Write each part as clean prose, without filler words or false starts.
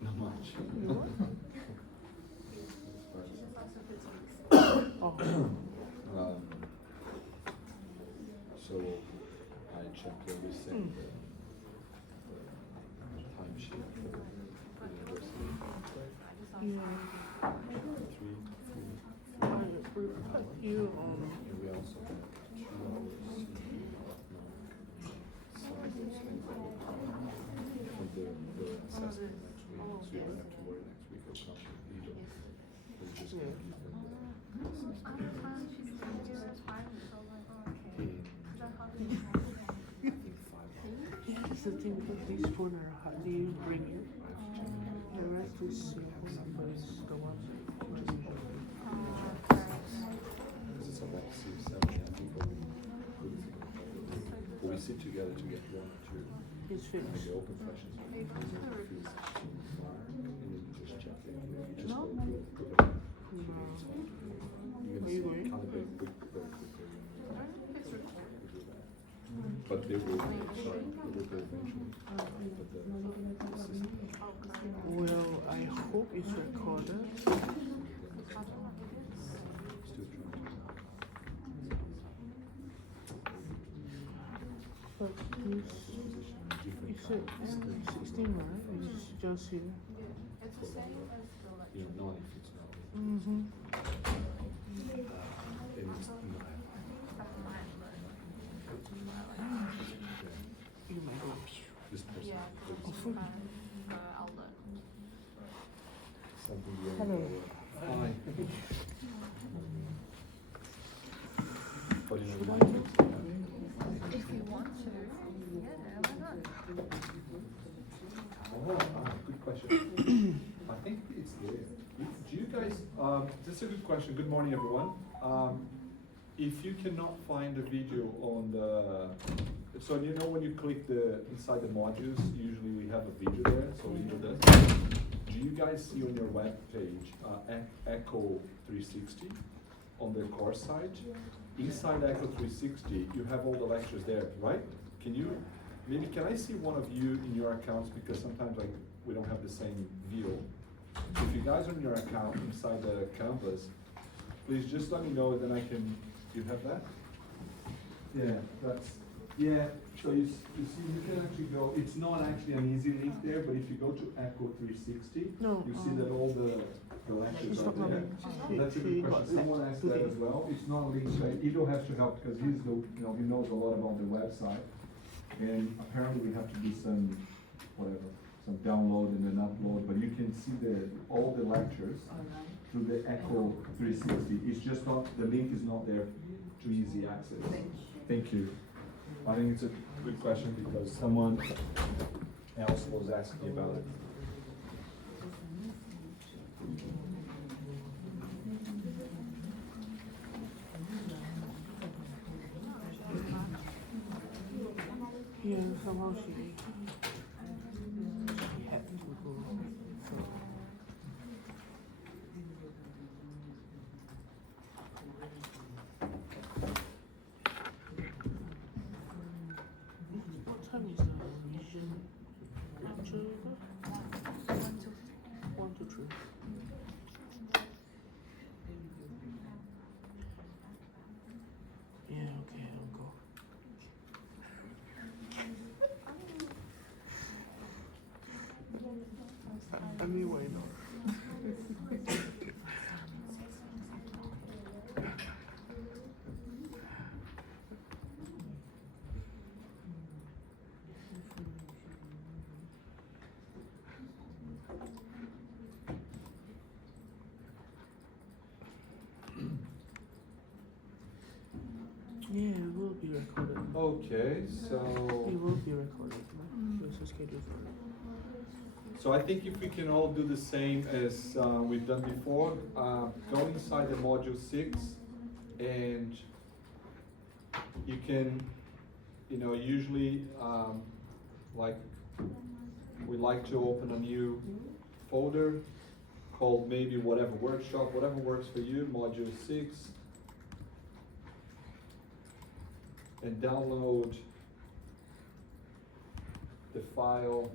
Not much. So I checked every single timesheet for the university. You And we also have 2 hours from the assessment next week, so you don't have to worry next week or something either. We're just gonna give them the assessment. It's the thing with this phone are hardly ringing. The rest is your phone number is the one. This is about 6, 7, 8 people. We sit together to get 1 or 2. It's And finished. the open questions. And then you just check it. You just No. go through it, put it on. Are you going? Calibrate very quickly. But they will, sorry, they will go eventually. But the system. Well, I hope it's recorded. Still trying to. But it's at 16, right? It's just here. You know, not if it's not. Mm-hmm. And it's not. You might go. This person. Oh, fully. Something you Hello. Hi. But you know, If you want to, yeah, why not? good question. I think it's there. Do you guys, this is a good question. Good morning, everyone. If you cannot find the video on the, so you know when you click the inside the modules, usually we have a video there, so video does. Do you guys see on your web page Echo 360 on the course site? Inside Echo 360, you have all the lectures there, right? Can you, maybe can I see one of you in your accounts, because sometimes like we don't have the same view. If you guys are in your account inside the campus, please just let me know, then I can, you have that? Yeah, that's, yeah, so you see, you can actually go, it's not actually an easy link there, but if you go to Echo 360, No, you see that all the lectures it's are not there. coming. That's a good question, someone asked that as well, it's not linked, right? Ido has to help, because he's the, you know, he knows a lot about the website, and apparently we have to do some, whatever, some download and then upload, but you can see all the lectures through the Echo 360. It's just not, the link is not there to easy access. Thank you. I think it's a good question because someone else was asking about it. Yeah, somehow she had to go. So. What time is the revision lecture? 1 to 3. Yeah, okay, I'll go. I mean, why not? Yeah, it will be recorded. Okay, so It will be recorded. There's a schedule for it. So I think if we can all do the same as we've done before, go inside the module 6 and you can, usually like we like to open a new folder called maybe whatever workshop, whatever works for you, module 6, and download the file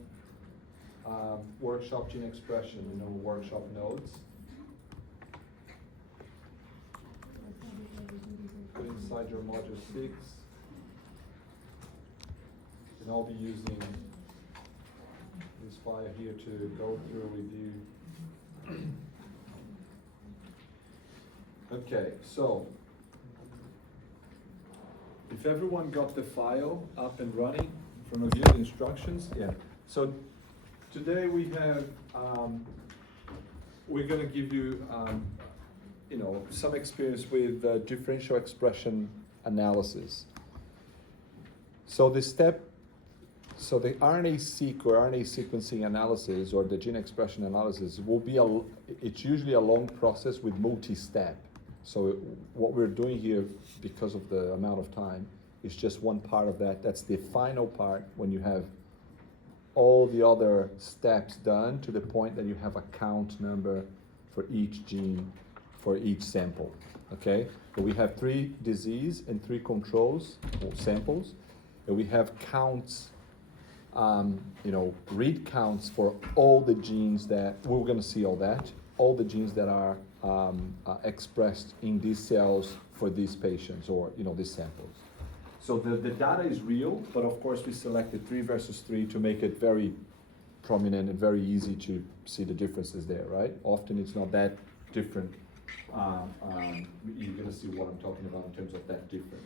workshop gene expression, workshop notes. Put inside your module 6, and I'll be using this file here to go through with you. Okay, so if everyone got the file up and running from review the instructions, yeah. So today we have, we're going to give you, some experience with differential expression analysis. So the RNA-seq or RNA sequencing analysis or the gene expression analysis will be it's usually a long process with multi-step. So what we're doing here, because of the amount of time, is just one part of that. That's the final part when you have all the other steps done to the point that you have a count number for each gene, for each sample, okay? But we have 3 disease and 3 controls, or samples, and we have counts, read counts for all the genes that, we're gonna see all that, all the genes that are expressed in these cells for these patients or, these samples. So the data is real, but of course we selected 3 versus 3 to make it very prominent and very easy to see the differences there, right? Often it's not that different. You're gonna see what I'm talking about in terms of that different.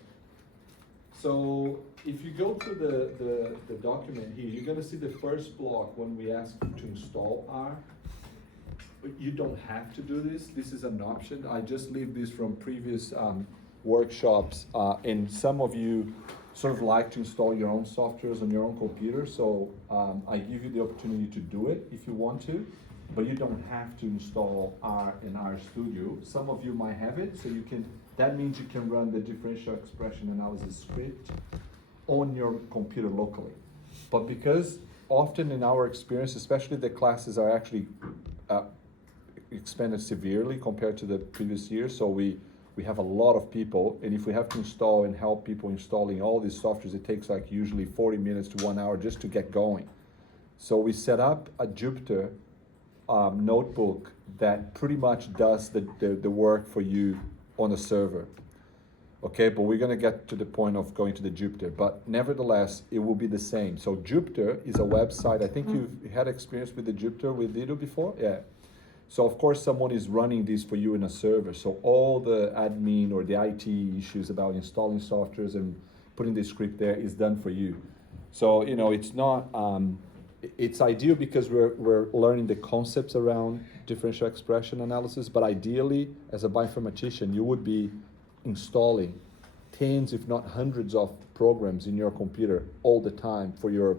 So if you go to the document here, you're gonna see the first block when we ask to install R. You don't have to do this. This is an option. I just leave this from previous workshops, and some of you sort of like to install your own softwares on your own computer, so I give you the opportunity to do it if you want to, but you don't have to install R in RStudio. Some of you might have it, so you can. That means you can run the differential expression analysis script on your computer locally. But because often in our experience, especially the classes are actually expanded severely compared to the previous year, so we have a lot of people, and if we have to install and help people installing all these softwares, it takes like usually 40 minutes to 1 hour just to get going. So we set up a Jupyter notebook that pretty much does the work for you on a server. Okay, but we're gonna get to the point of going to the Jupyter, but nevertheless, it will be the same. So Jupyter is a website. I think you've had experience with the Jupyter with Lido before? Yeah. So of course someone is running this for you in a server. So all the admin or the IT issues about installing softwares and putting the script there is done for you. So it's not, it's ideal because we're learning the concepts around differential expression analysis, but ideally as a bioinformatician, you would be installing tens, if not hundreds of programs in your computer all the time for your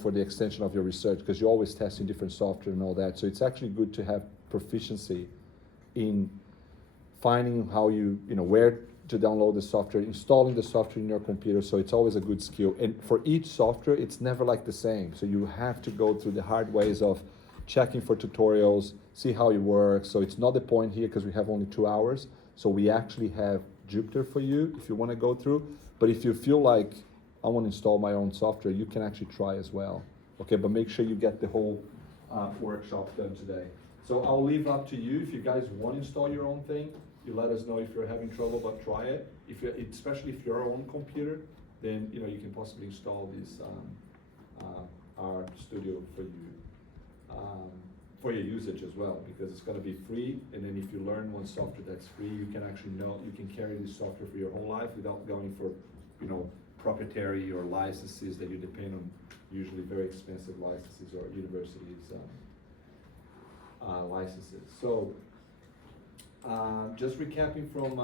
for the extension of your research, because you're always testing different software and all that. So it's actually good to have proficiency in finding how where to download the software, installing the software in your computer. So it's always a good skill. And for each software, it's never like the same. So you have to go through the hard ways of checking for tutorials, see how it works. So it's not the point here because we have only 2 hours. So we actually have Jupyter for you if you want to go through. But if you feel like I want to install my own software, you can actually try as well. Okay, but make sure you get the whole workshop done today. So I'll leave up to you. If you guys want to install your own thing, you let us know if you're having trouble, but try it. Especially if you're on computer, then you can possibly install this RStudio for your usage as well, because it's going to be free. And then if you learn one software that's free, you can actually you can carry this software for your whole life without going for proprietary or licenses that you depend on, usually very expensive licenses or universities licenses. So just recapping from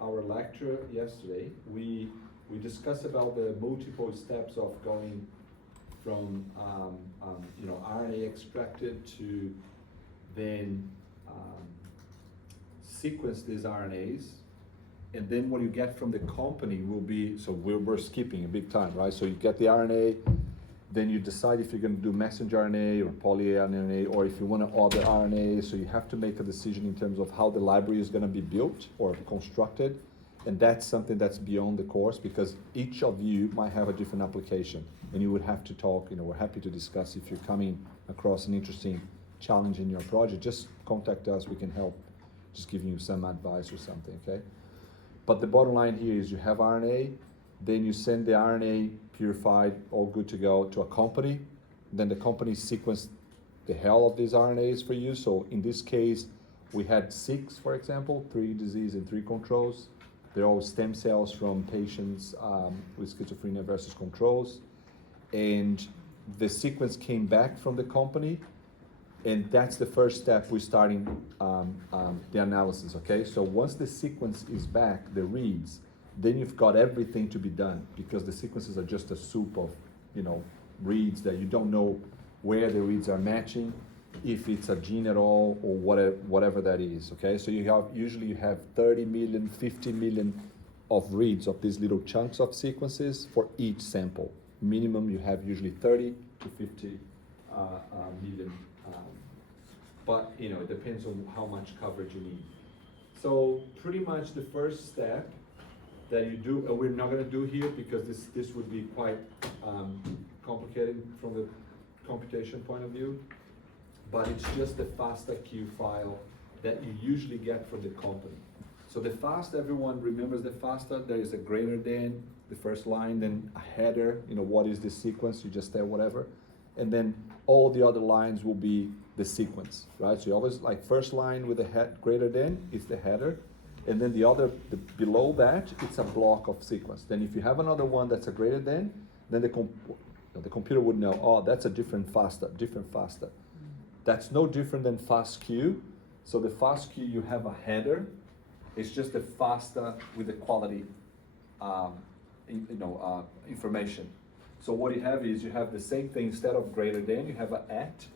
our lecture yesterday, we discussed about the multiple steps of going from RNA extracted to then sequence these RNAs, and then what you get from the company will be, so we're skipping a big time, right? So you get the RNA, then you decide if you're going to do messenger RNA or polyRNA, or if you want to other RNA. So you have to make a decision in terms of how the library is going to be built or constructed, and that's something that's beyond the course, because each of you might have a different application, and you would have to talk. We're happy to discuss if you're coming across an interesting challenge in your project. Just contact us, we can help, just giving you some advice or something, okay? But the bottom line here is you have RNA, then you send the RNA purified, all good to go, to a company. Then the company sequenced the hell of these RNAs for you. So in this case, we had 6, for example, 3 disease and 3 controls. They're all stem cells from patients with schizophrenia versus controls. And the sequence came back from the company, and that's the first step. We're starting the analysis, okay? So once the sequence is back, the reads, then you've got everything to be done, because the sequences are just a soup of, reads that you don't know where the reads are matching, if it's a gene at all, or whatever that is, okay? So usually you have 30 million, 50 million of reads of these little chunks of sequences for each sample. Minimum, you have usually 30 to 50 million. But it depends on how much coverage you need. So pretty much the first step that you do, and we're not going to do here because this would be quite complicated from the computation point of view, but it's just the FASTA-Q file that you usually get from the company. So the FASTA, everyone remembers the FASTA, there is a greater than, the first line, then a header, what is the sequence, you just say whatever, and then all the other lines will be the sequence, right? So you always, like, first line with a greater than is the header, and then below that, it's a block of sequence. Then if you have another one that's a greater than, then the computer would know, oh, that's a different FASTA. That's no different than FASTQ. So the FASTQ, you have a header. It's just a FASTA with the quality information. So what you have is, you have the same thing, instead of greater than, you have an at,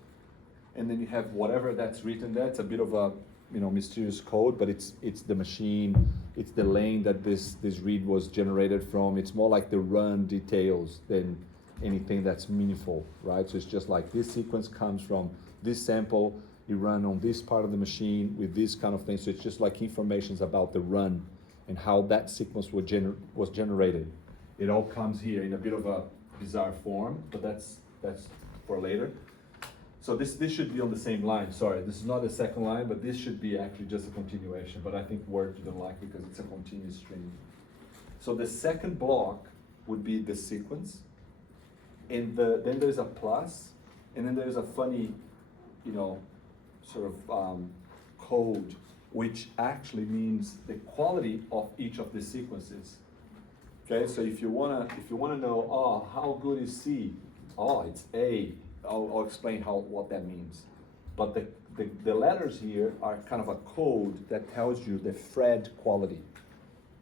and then you have whatever that's written there. It's a bit of a mysterious code, but it's the machine, it's the lane that this read was generated from. It's more like the run details than anything that's meaningful, right? So it's just like, this sequence comes from this sample, you run on this part of the machine with this kind of thing. So it's just like information about the run and how that sequence was generated. It all comes here in a bit of a bizarre form, but that's for later. So this should be on the same line. Sorry, this is not the second line, but this should be actually just a continuation. But I think Word you don't like because it's a continuous string. So the second block would be the sequence, and then there's a plus, and then there's a funny, code, which actually means the quality of each of the sequences. Okay, so if you wanna know, oh, how good is C? Oh, it's A. I'll explain what that means. But the letters here are kind of a code that tells you the Fred quality.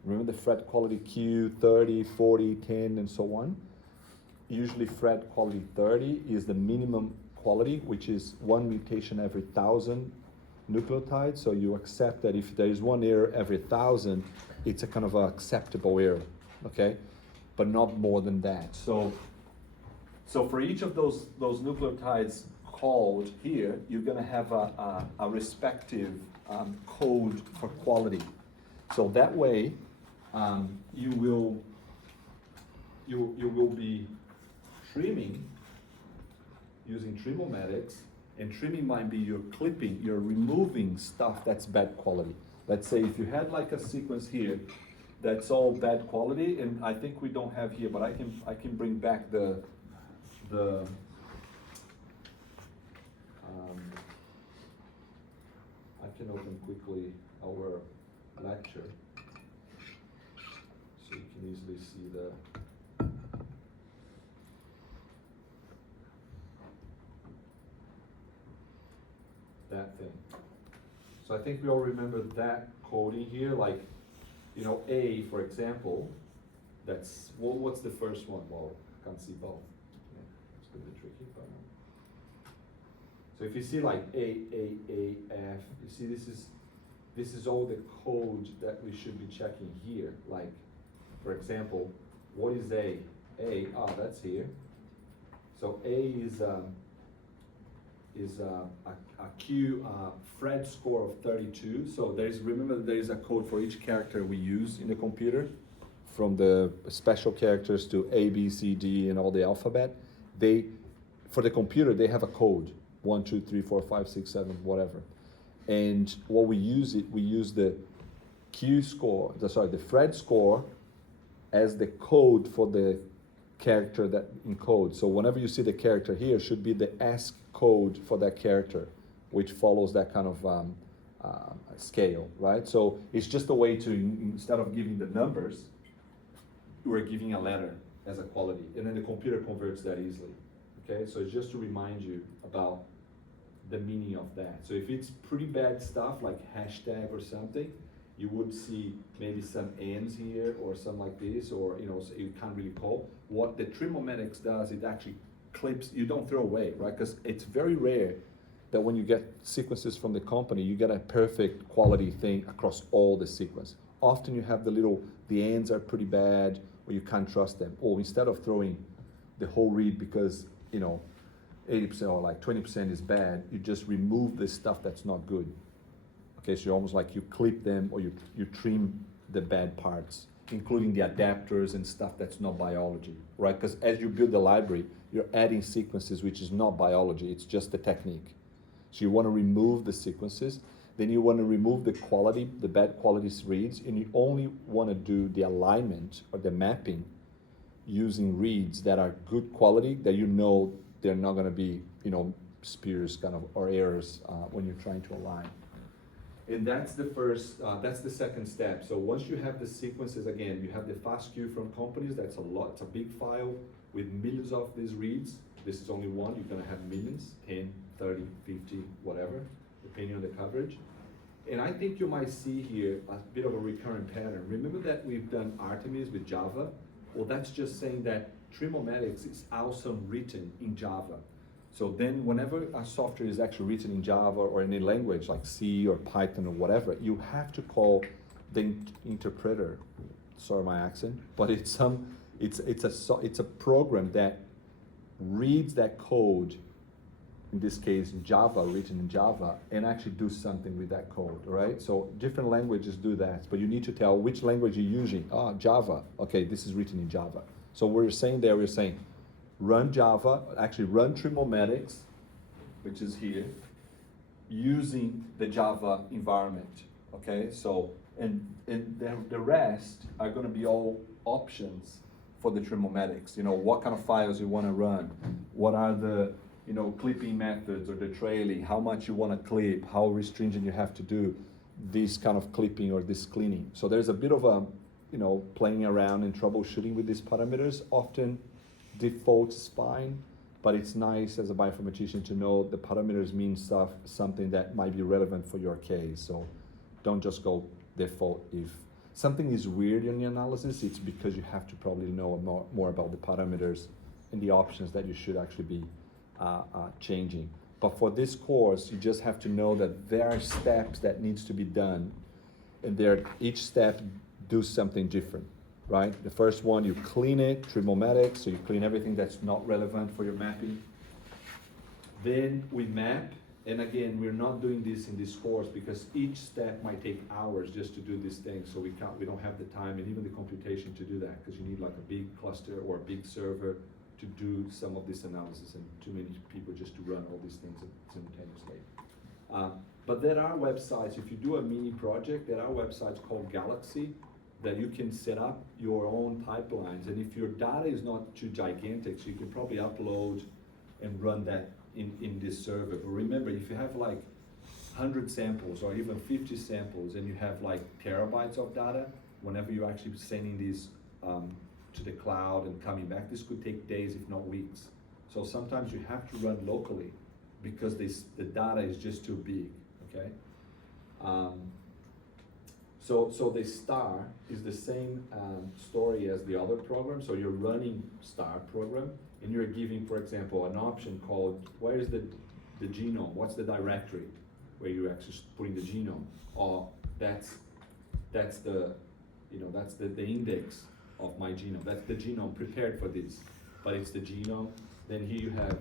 Remember the Fred quality Q, 30, 40, 10, and so on? Usually Fred quality 30 is the minimum quality, which is 1 mutation every 1,000 nucleotides. So you accept that if there is 1 error every 1,000, it's a kind of acceptable error, okay? But not more than that. So for each of those nucleotides called here, you're gonna have a respective code for quality. So that way, you will be trimming using trimmomatics, and trimming might be you're removing stuff that's bad quality. Let's say if you had like a sequence here that's all bad quality, and I think we don't have here, but I can bring back I can open quickly our lecture so you can easily see that thing. So I think we all remember that coding here, like, A, for example, what's the first one? Well, I can't see both. Yeah. a bit tricky, but. So if you see like A, F, you see this is all the code that we should be checking here. Like, for example, what is A? A, that's here. So A is a Q Fred score of 32. So remember there is a code for each character we use in the computer, from the special characters to A, B, C, D, and all the alphabet. For the computer, they have a code, 1, 2, 3, 4, 5, 6, 7, whatever. And what we use the Q score, the Fred score as the code for the character that encodes. So whenever you see the character here, should be the ASCII code for that character, which follows that kind of scale, right? So it's just a way to, instead of giving the numbers, we're giving a letter as a quality, and then the computer converts that easily, okay? So it's just to remind you about the meaning of that. So if it's pretty bad stuff like hashtag or something, you would see maybe some ends here or something like this, or so you can't really call. What the Trimomatics does, it actually clips, you don't throw away, right? Because it's very rare that when you get sequences from the company, you get a perfect quality thing across all the sequence. Often you have the ends are pretty bad, or you can't trust them. Or instead of throwing the whole read because 80% or like 20% is bad, you just remove the stuff that's not good. Okay, so you're almost like you clip them, or you trim the bad parts, including the adapters and stuff that's not biology, right? Because as you build the library, you're adding sequences which is not biology, it's just the technique. So you want to remove the sequences, then you want to remove the quality, the bad quality reads, and you only want to do the alignment or the mapping using reads that are good quality, that they're not going to be, spurious kind of or errors when you're trying to align. And that's the second step. So once you have the sequences, again, you have the FASTQ from companies, that's a lot, it's a big file with millions of these reads. This is only one, you're gonna have millions, 10, 30, 50, whatever, depending on the coverage. And I think you might see here a bit of a recurrent pattern. Remember that we've done Artemis with Java? Well, that's just saying that Trimomatics is also written in Java. So then whenever a software is actually written in Java or any language like C or Python or whatever, you have to call the interpreter, sorry my accent, but it's a program that reads that code, in this case Java, written in Java, and actually do something with that code, right? So different languages do that, but you need to tell which language you're using. Java, okay, this is written in Java. So we're saying run Java, actually run Trimomatics, which is here, using the Java environment, okay? So, and the rest are gonna be all options for the Trimomatics. What kind of files you wanna run, what are the, clipping methods or the trailing, how much you wanna clip, how restringent you have to do this kind of clipping or this cleaning. So there's a bit of a, playing around and troubleshooting with these parameters. Often, default is fine, but it's nice as a bioinformatician to know the parameters mean something that might be relevant for your case. So don't just go default. If something is weird in the analysis, it's because you have to probably know more about the parameters and the options that you should actually be changing. But for this course, you just have to know that there are steps that needs to be done, and each step do something different. Right? The first one, you clean it, Trimomatics, so you clean everything that's not relevant for your mapping. Then we map, and again, we're not doing this in this course because each step might take hours just to do this thing, so we don't have the time and even the computation to do that, because you need like a big cluster or a big server to do some of this analysis, and too many people just to run all these things simultaneously. But there are websites, if you do a mini project, there are websites called Galaxy, that you can set up your own pipelines, and if your data is not too gigantic, so you can probably upload and run that in this server. But remember, if you have like 100 samples or even 50 samples and you have like terabytes of data, whenever you're actually sending these to the cloud and coming back, this could take days if not weeks. So sometimes you have to run locally because the data is just too big, okay? So the star is the same story as the other program. So you're running star program, and you're giving, for example, an option called, where is the genome? What's the directory where you're actually putting the genome? Or that's the, that's the index of my genome. That's the genome prepared for this, but it's the genome. Then here you have,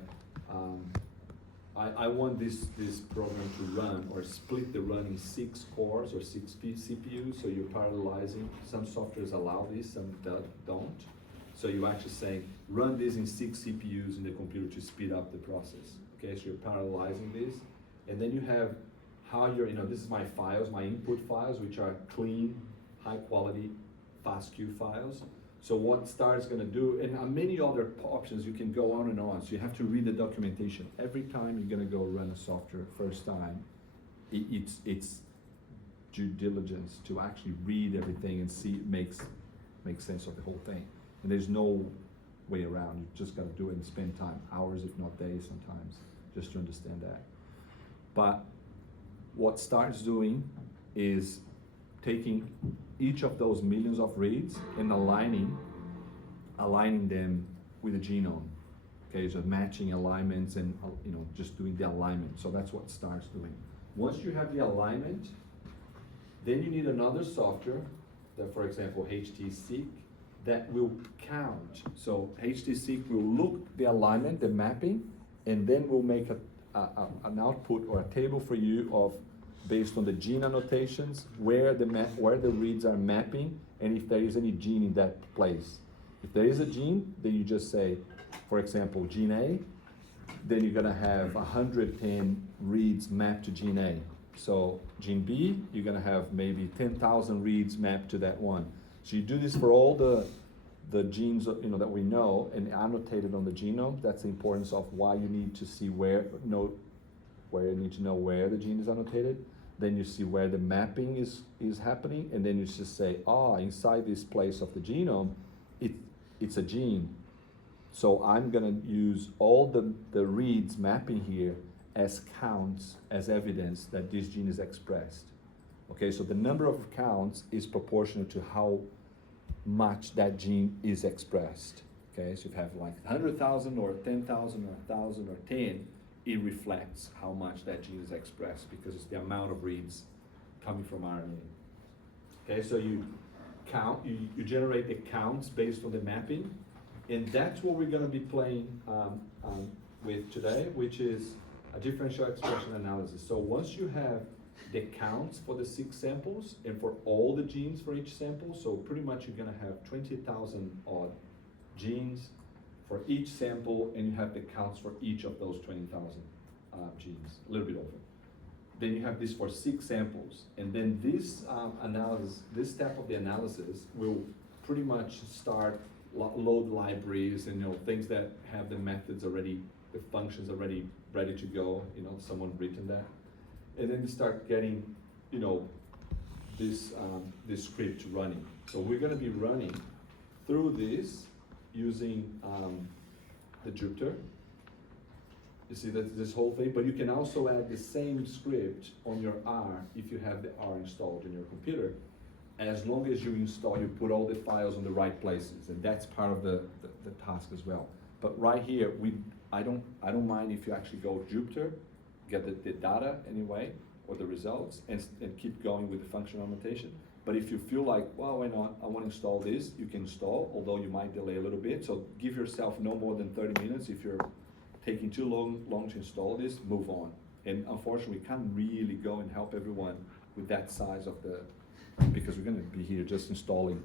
I want this program to run or split the run in 6 cores or 6 CPUs, so you're parallelizing. Some softwares allow this, some don't. So you actually say, run this in 6 CPUs in the computer to speed up the process. Okay, so you're parallelizing this. And then you have how you're, this is my files, my input files, which are clean, high quality, FASTQ files. So what star is going to do, and many other options, you can go on and on. So you have to read the documentation. Every time you're going to go run a software first time, it's due diligence to actually read everything and see, make sense of the whole thing. And there's no way around. You just got to do it and spend time, hours if not days sometimes, just to understand that. But what star is doing is taking each of those millions of reads and aligning them with the genome. Okay, so matching alignments and just doing the alignment. So that's what star's doing. Once you have the alignment, then you need another software, that, for example, HTSeq, that will count. So HTSeq will look the alignment, the mapping, and then we'll make an output or a table for you of, based on the gene annotations, where the reads are mapping, and if there is any gene in that place. If there is a gene, then you just say, for example, gene A, then you're gonna have 110 reads mapped to gene A. So gene B, you're gonna have maybe 10,000 reads mapped to that one. So you do this for all the genes that we know and annotated on the genome. That's the importance of why you need to see where you need to know where the gene is annotated. Then you see where the mapping is happening, and then you just say, inside this place of the genome, it's a gene. So I'm gonna use all the reads mapping here as counts, as evidence that this gene is expressed. Okay, so the number of counts is proportional to how much that gene is expressed. Okay, so if you have like 100,000 or 10,000 or 1,000 or 10, it reflects how much that gene is expressed, because it's the amount of reads coming from RNA. Okay, so you count, you generate the counts based on the mapping, and that's what we're going to be playing with today, which is a differential expression analysis. So once you have the counts for the 6 samples and for all the genes for each sample, so pretty much you're going to have 20,000 odd genes for each sample, and you have the counts for each of those 20,000 genes, a little bit over. Then you have this for 6 samples, and then this analysis, this step of the analysis will pretty much start load libraries and things that have the methods already, the functions already ready to go. Someone written that, and then you start getting, this script running. So we're going to be running through this using the Jupyter. You see that this whole thing, but you can also add the same script on your R if you have the R installed in your computer, as long as you put all the files on the right places, and that's part of the task as well. But right here, I don't mind if you actually go Jupyter, get the data anyway, or the results, and keep going with the functional notation. But if you feel like, well, why not, I want to install this, you can install, although you might delay a little bit. So give yourself no more than 30 minutes. If you're taking too long to install this, move on. And unfortunately, we can't really go and help everyone with that size of because we're going to be here just installing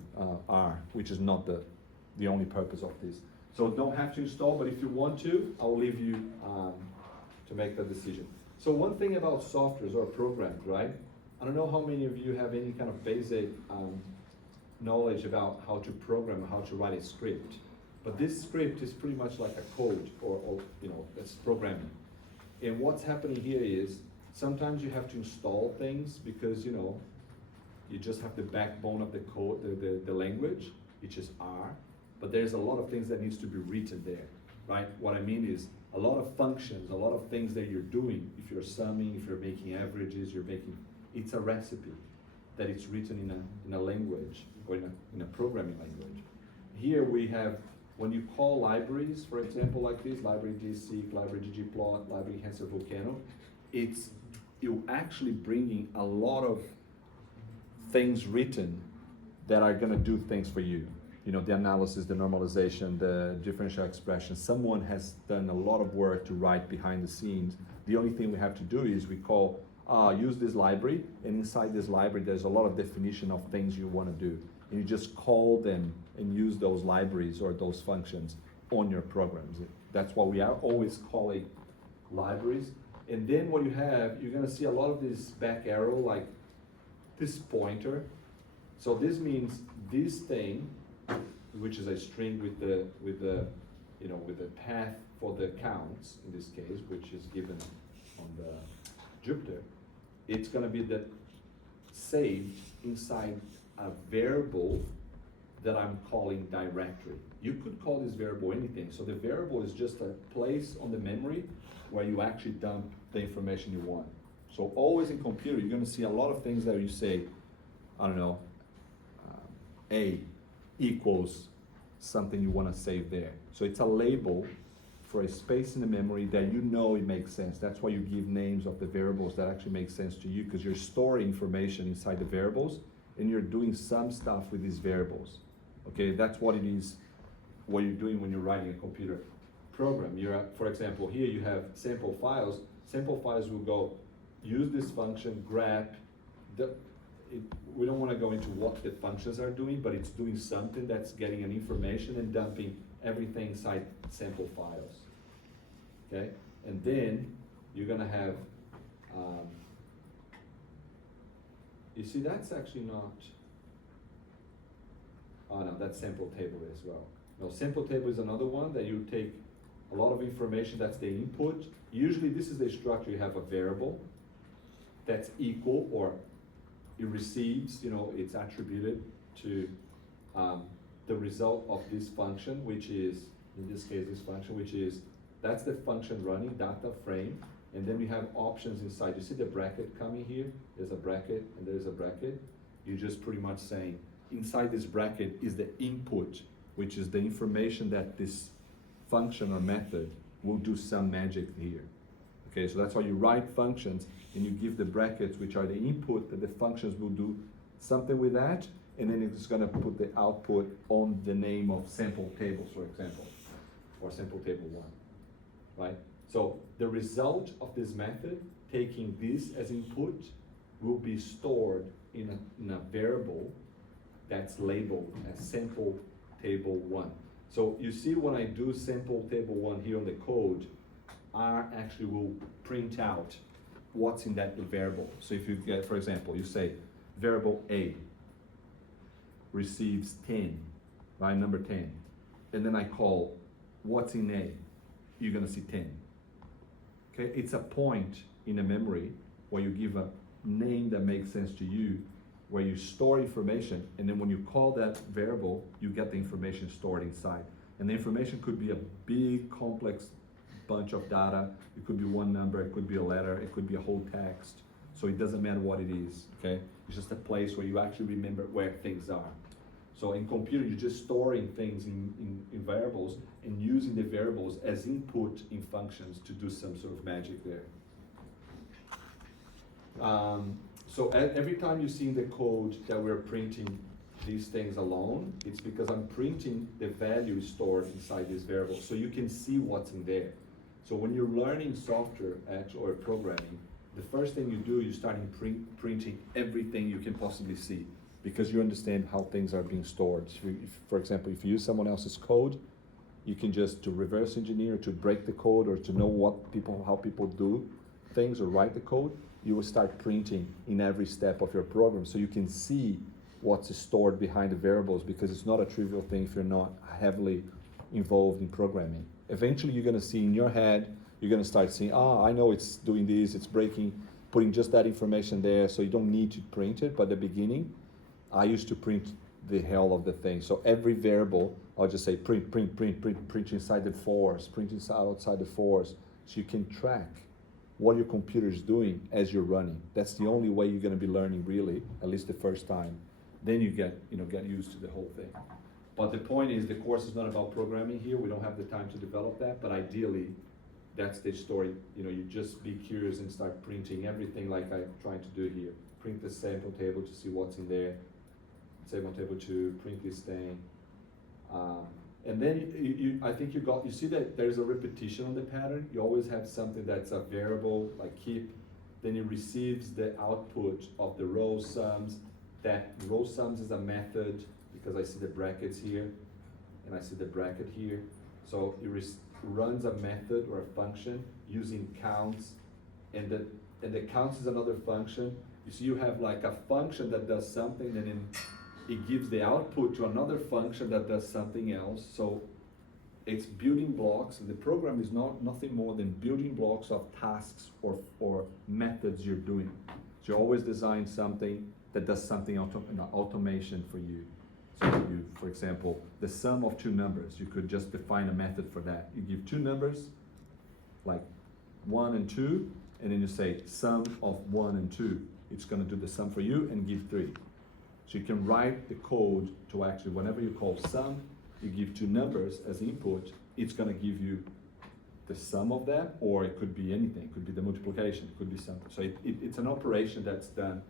R, which is not the only purpose of this. So don't have to install, but if you want to, I'll leave you to make that decision. So one thing about softwares or programs, right? I don't know how many of you have any kind of basic knowledge about how to program or how to write a script. But this script is pretty much like a code or it's programming. And what's happening here is sometimes you have to install things because you just have the backbone of the code, the language, which is R. But there's a lot of things that needs to be written there, right? What I mean is a lot of functions, a lot of things that you're doing. If you're summing, if you're making averages, it's a recipe. that it's written in a language or in a programming language. Here we have, when you call libraries, for example, like this, library gseek, library ggplot, library enhancer volcano, you're actually bringing a lot of things written that are gonna do things for you. You know, the analysis, the normalization, the differential expression. Someone has done a lot of work to write behind the scenes. The only thing we have to do is we call, use this library, and inside this library there's a lot of definition of things you wanna do. And you just call them and use those libraries or those functions on your programs. That's what we are always calling libraries. And then what you have, you're gonna see a lot of this back arrow, like this pointer. So this means this thing, which is a string with the path for the counts in this case, which is given on the Jupyter, it's gonna be saved inside a variable that I'm calling directory. You could call this variable anything. So the variable is just a place on the memory where you actually dump the information you want. So always in computer, you're gonna see a lot of things that you say, I don't know, A equals something you wanna save there. So it's a label for a space in the memory that you know it makes sense. That's why you give names of the variables that actually make sense to you, because you're storing information inside the variables and you're doing some stuff with these variables. Okay, that's what it is, what you're doing when you're writing a computer program. For example, here you have sample files. Sample files will go, use this function, grep. We don't want to go into what the functions are doing, but it's doing something that's getting an information and dumping everything inside sample files. Okay, and then you're gonna have, you see that's actually not, oh no, that's sample table as well. No, sample table is another one that you take a lot of information, that's the input. Usually this is the structure, you have a variable that's equal, or it receives, it's attributed to the result of this function, which is, in this case, this function, which is, that's the function running, data frame, and then we have options inside. You see the bracket coming here? There's a bracket and there's a bracket. You're just pretty much saying, inside this bracket is the input, which is the information that this function or method will do some magic here. Okay, so that's why you write functions and you give the brackets, which are the input, that the functions will do something with that, and then it's gonna put the output on the name of sample tables, for example, or sample table 1, right? So the result of this method, taking this as input, will be stored in a variable that's labeled as sample table 1. So you see when I do sample table 1 here on the code, R actually will print out what's in that variable. So if you get, for example, you say variable A receives 10, right, number 10, and then I call what's in A, you're gonna see 10. Okay, it's a point in a memory where you give a name that makes sense to you, where you store information, and then when you call that variable, you get the information stored inside. And the information could be a big, complex bunch of data. It could be one number, it could be a letter, it could be a whole text. So it doesn't matter what it is, okay? It's just a place where you actually remember where things are. So in computer, you're just storing things in variables and using the variables as input in functions to do some sort of magic there. So every time you see in the code that we're printing these things alone, it's because I'm printing the value stored inside this variable, so you can see what's in there. So when you're learning software or programming, the first thing you do, you start printing everything you can possibly see, because you understand how things are being stored. So for example, if you use someone else's code, you can just to reverse engineer, to break the code, or to know how people do things or write the code, you will start printing in every step of your program, so you can see what's stored behind the variables, because it's not a trivial thing if you're not heavily involved in programming. Eventually you're gonna see in your head, you're gonna start seeing, I know it's doing this, it's breaking, putting just that information there, so you don't need to print it. But at the beginning, I used to print the hell of the thing. So every variable, I'll just say print inside the fors, print inside outside the fors, so you can track what your computer is doing as you're running. That's the only way you're going to be learning really, at least the first time. Then you get used to the whole thing. But the point is, the course is not about programming here. We don't have the time to develop that, but ideally, that's the story. You just be curious and start printing everything like I'm trying to do here. Print the sample table to see what's in there. Sample table 2, print this thing. And then I think you see that there's a repetition on the pattern. You always have something that's a variable, like keep, then it receives the output of the row sums. That row sums is a method, because I see the brackets here, and I see the bracket here. So it runs a method or a function using counts, and the counts is another function. You see you have like a function that does something, and then it gives the output to another function that does something else. So it's building blocks, and the program is nothing more than building blocks of tasks or methods you're doing. So you always design something that does something automation for you. So for example, the sum of 2 numbers, you could just define a method for that. You give 2 numbers, like 1 and 2, and then you say sum of 1 and 2. It's gonna do the sum for you and give 3. So you can write the code to actually, whenever you call sum, you give 2 numbers as input, it's gonna give you the sum of them, or it could be anything. It could be the multiplication, it could be something. So it's an operation that's done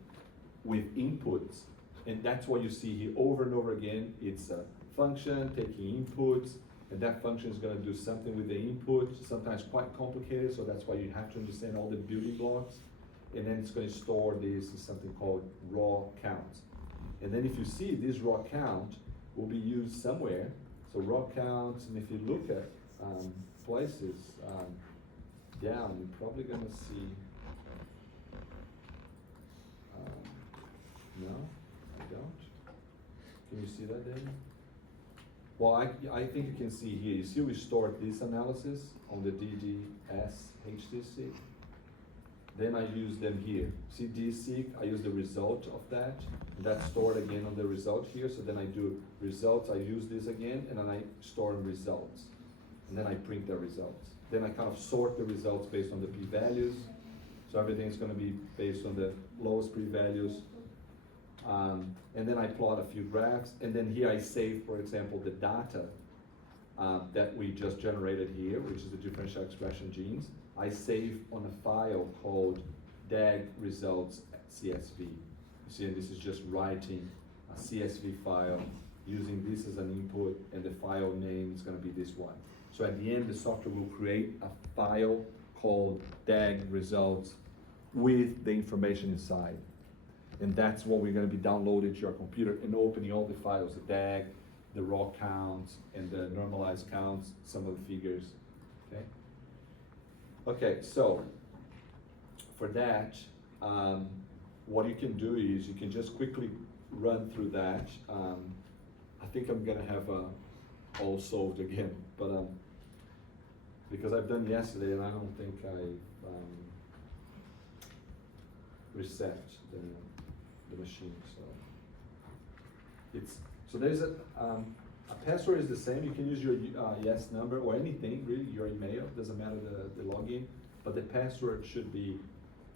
with inputs, and that's what you see here over and over again. It's a function taking inputs, and that function is gonna do something with the input, sometimes quite complicated, so that's why you have to understand all the building blocks. And then it's gonna store this in something called raw counts. And then if you see this raw count will be used somewhere. So raw counts, and if you look at places down, you're probably gonna see, no, I don't. Can you see that, Daniel? Well, I think you can see here. You see we stored this analysis on the DDS HTC. Then I use them here. See DSeek, I use the result of that, and that's stored again on the result here. So then I do results, I use this again, and then I store results. And then I print the results. Then I kind of sort the results based on the p-values. So everything's gonna be based on the lowest p-values. And then I plot a few graphs, and then here I save, for example, the data that we just generated here, which is the differential expression genes. I save on a file called DAG results CSV. You see, and this is just writing a CSV file, using this as an input, and the file name is gonna be this one. So at the end, the software will create a file called DAG results with the information inside. And that's what we're gonna be downloading to your computer and opening all the files, the DAG, the raw counts, and the normalized counts, some of the figures, okay? Okay, so for that, what you can do is you can just quickly run through that. I think I'm gonna have all solved again, but because I've done yesterday and I don't think I reset the machine. So there's a password is the same. You can use your yes number or anything, really, your email, doesn't matter the login, but the password should be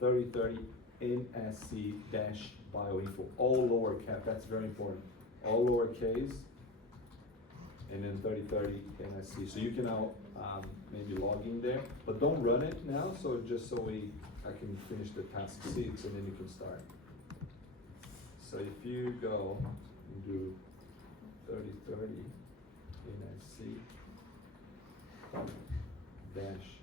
3030 NSC-bioinfo, all lower cap, that's very important. All lowercase, and then 3030 NSC. So you can now maybe log in there, but don't run it now, so just so I can finish the task 6, and then you can start. So if you go and do 3030 NSC dash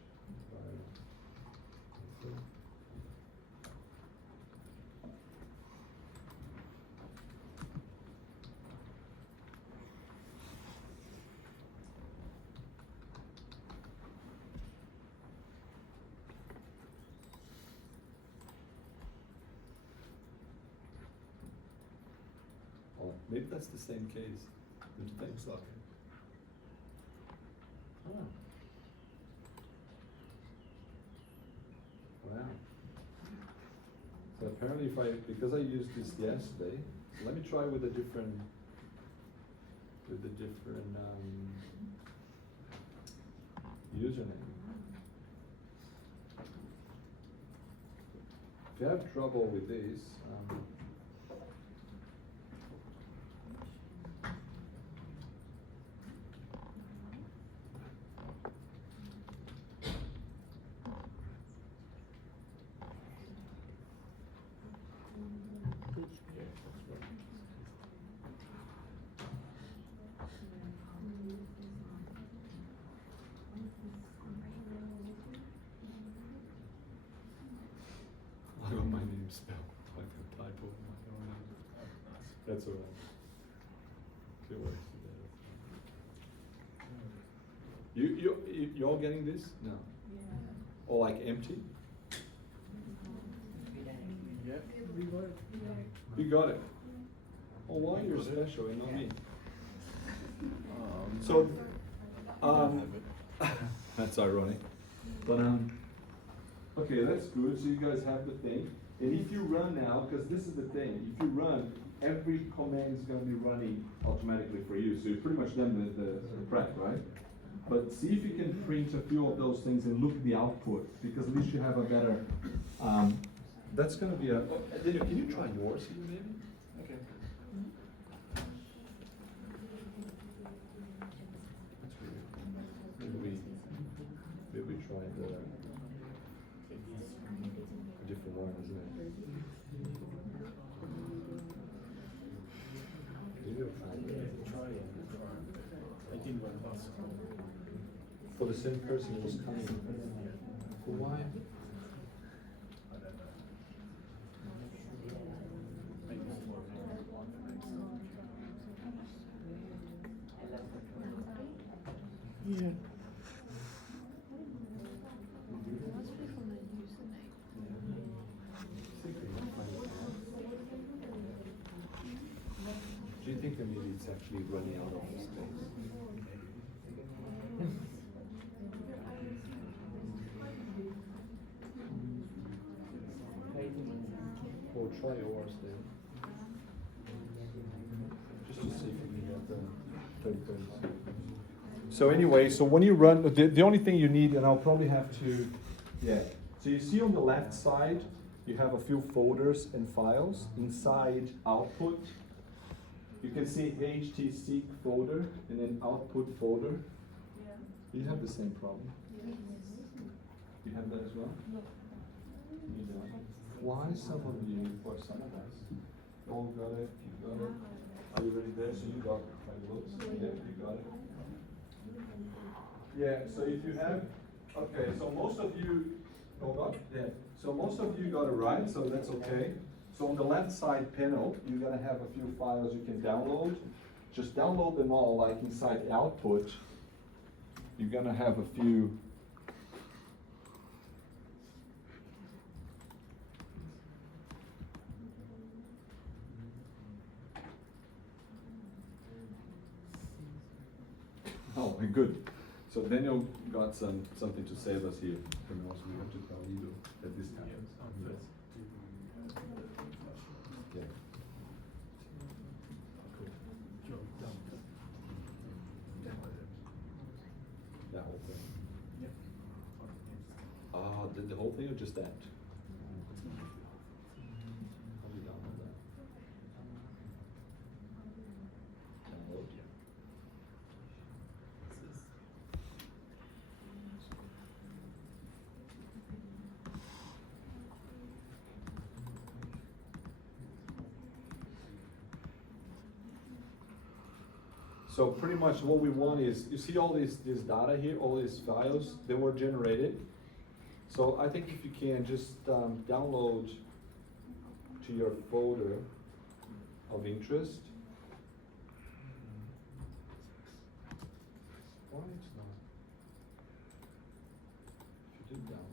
maybe that's the same case. Don't you think so? Oh. Wow. So apparently because I used this yesterday, so let me try with a different username. If you have trouble with this, I got my name spelled like a typo. That's alright. Few words together. You all getting this? No. Or like empty? Yeah, we got it. You got it. Oh, why you're special and not me? So, that's ironic. But okay, that's good. So you guys have the thing. And if you run now, because this is the thing, if you run, every command is going to be running automatically for you. So you're pretty much done the prep, right? But see if you can print a few of those things and look at the output, because at least you have a better. That's going to be a. Oh, Daniel, can you try yours here, maybe? Okay. That's weird. Maybe we try the a different one, isn't it? Maybe we'll try it. Try it. I didn't run fast. For the same person who was coming. For why? Yeah. Do you think that maybe it's actually running out of space? Or try yours then. Just to see if we can get the 30. So anyway, so when you run, the only thing you need, and I'll probably have to, yeah. So you see on the left side, you have a few folders and files. Inside output, you can see htseek folder and then output folder. You have the same problem. You have that as well? No. You don't. Why some of you, or some of us, all got it, you got it? Are you ready there? So you got it, by the looks. Yeah, you got it. Yeah, so if you have, okay, so most of you, hold on, yeah. So most of you got it right, so that's okay. So on the left side panel, you're gonna have a few files you can download. Just download them all, like inside output. You're gonna have a few. Oh, good. So Daniel got something to save us here. And also we have to tell Ido that this happens. Yeah. That whole thing. The whole thing or just that? How do you download that? Download, yeah. So pretty much what we want is, you see all this data here, all these files, they were generated. So I think if you can just download to your folder of interest. Why it's not? If you did download.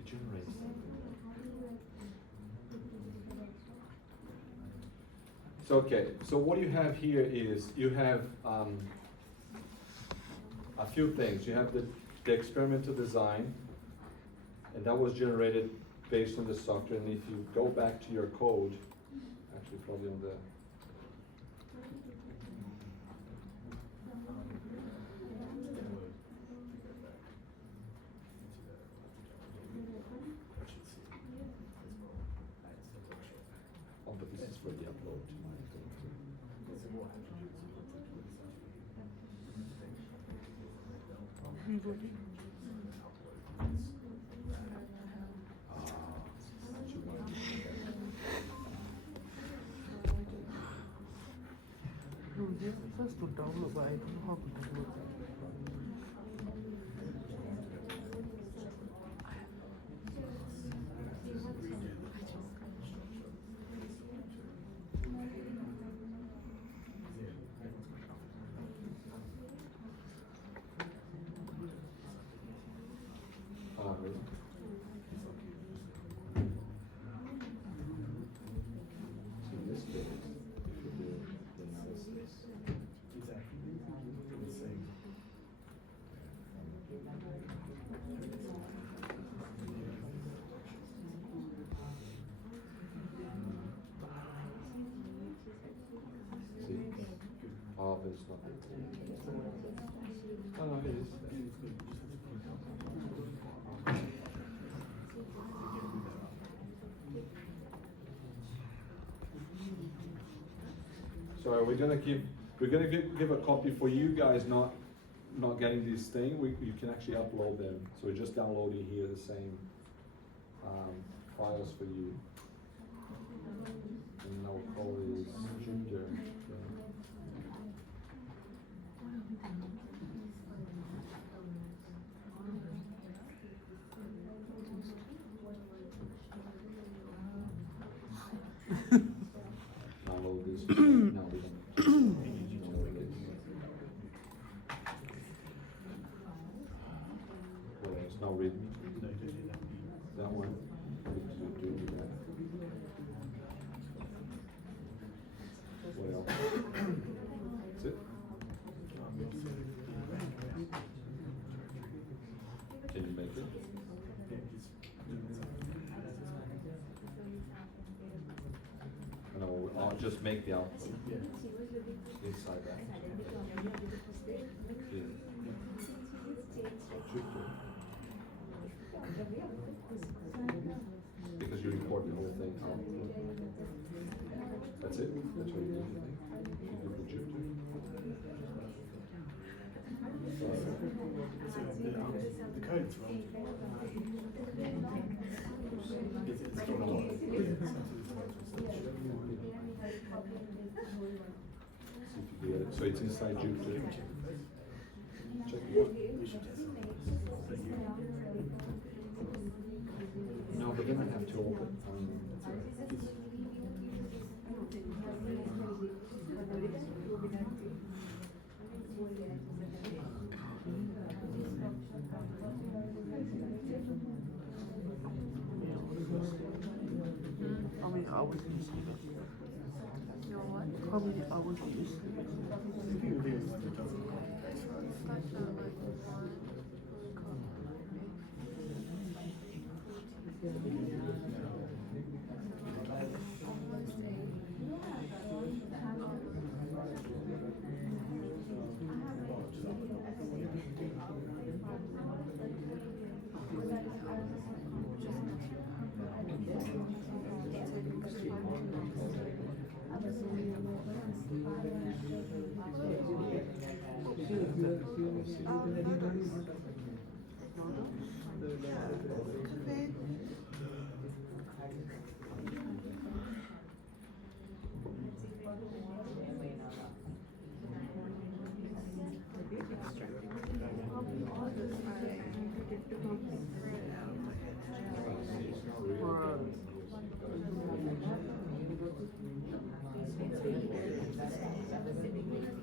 It generates. So okay, so what you have here is you have a few things. You have the experimental design, And that was generated based on the software, and if you go back to your code, actually probably on the oh, but this is for the upload to my thing. Rebooting. No, this first to download, but I don't know how to download that. Really? So in this case, if you do the analysis, Exactly. The same. see, oh, but it's not. Oh, no, it is. So we're gonna give a copy for you guys not getting this thing. You can actually upload them. So we're just downloading here the same files for you. And our call is Jupyter. Download this. No, we don't. Well, it's not readme. No, you don't do that. That one. We do that. What else? That's it. Can you make it? No, I'll just make the output inside that. Yeah. Because you record the whole thing out. That's it? That's what you do? You do the Jupyter? So the code's wrong. It's from a lot. See if you get it. So it's inside Jupyter. Check it. We should test it. No, but then I have to open. How many hours do you sleep? Your what? How many hours do you sleep? The thing with this is it doesn't exercise. Such a like one.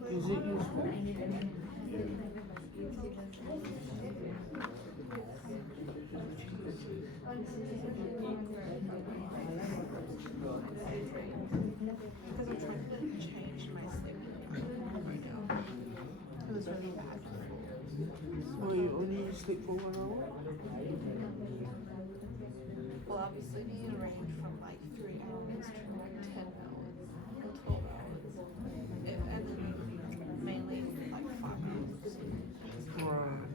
Is it useful? Because I'm trying to change my sleep right now. It was really bad. Oh, you only sleep for 1 hour? obviously be a range from like 3 hours to like 10 hours or 12 hours. And then mainly like 5 hours. Right.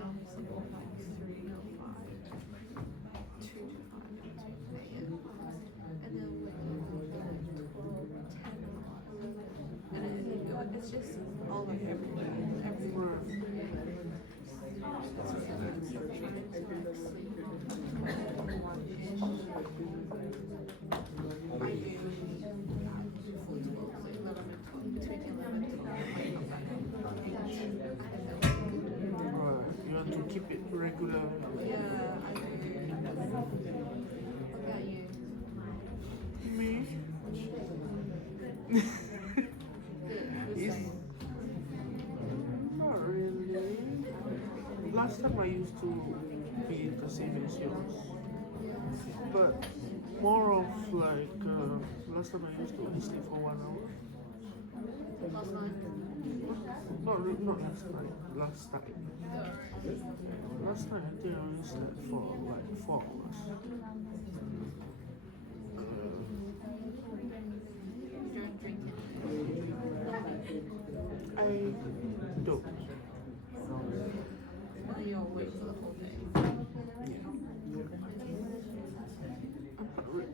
Obviously from like 3 to 5, 2 to 5 a.m. And then when you have like 12, 10 hours. And it's just all like every day. Every Right. Right. You want to keep it regular. Yeah, I do. What about you? Me? It's not really. Last time I used to be the same as yours, but more of like last time I used to only sleep for 1 hour. Last night? Not last night. Last time. Last night I think I only slept for like 4 hours. You don't drink it. I don't. And then you're awake for the whole day.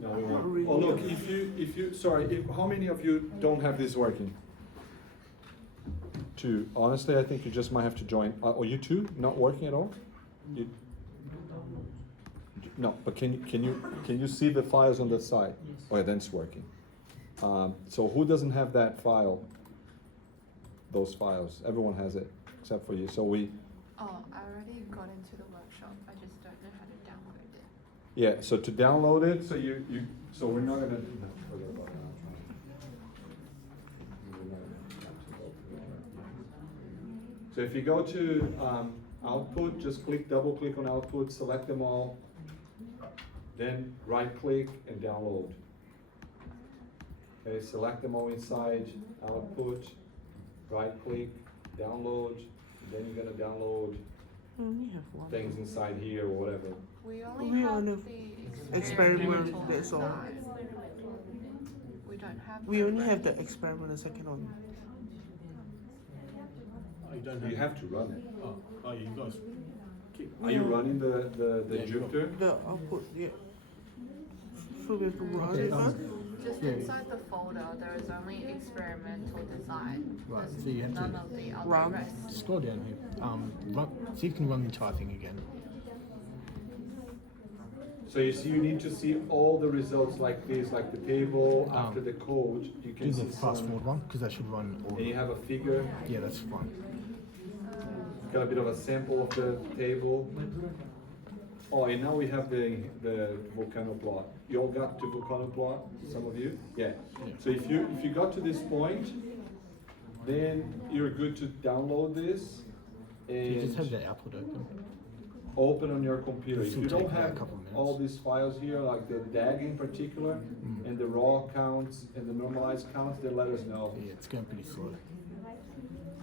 No, we Not won't. really. Oh, look, if you, sorry, how many of you don't have this working? 2. Honestly, I think you just might have to join. Or you 2 not working at all? You, no, but can you see the files on the side? Oh, yeah, then it's working. So who doesn't have that file? Those files. Everyone has it except for you. So we. Oh, I already got into the workshop. I just don't know how to download it. Yeah. So to download it, so so we're not gonna. No, forget about that. So if you go to output, just double click on output, select them all, then right click and download. Okay, select them all inside output, right click, download, then you're gonna download I only have one. things inside here or whatever. We only We have only the experiment, that's all. design. We don't have We only have program. the experiment, the second one. Oh, you don't You have to run it. Oh, you guys keep. Are you Yeah. running the Yeah, you got- Jupyter? The output, yeah. So we have to run Okay, it first? Just Yeah. inside the folder, there is only experimental design. Right, There's so you have to- none of the other Run. rest. Scroll down here. See if you can run the entire thing again. So you see, you need to see all the results like this, like the table after Um, the code. You Do can the see fast some, forward one because that should run all. and you have a figure. Yeah, that's fine. Got a bit of a sample of the table. Oh, and now we have the volcano plot. You all got to volcano plot? Some of you? Yeah. Yeah. So if you got to this point, then you're good to download this You just have and the output open. open on your computer. This If will you don't take about a have couple minutes. all these files here, like the DAG in particular, and the raw counts and the normalized counts, then let us know. Yeah, it's going pretty slow.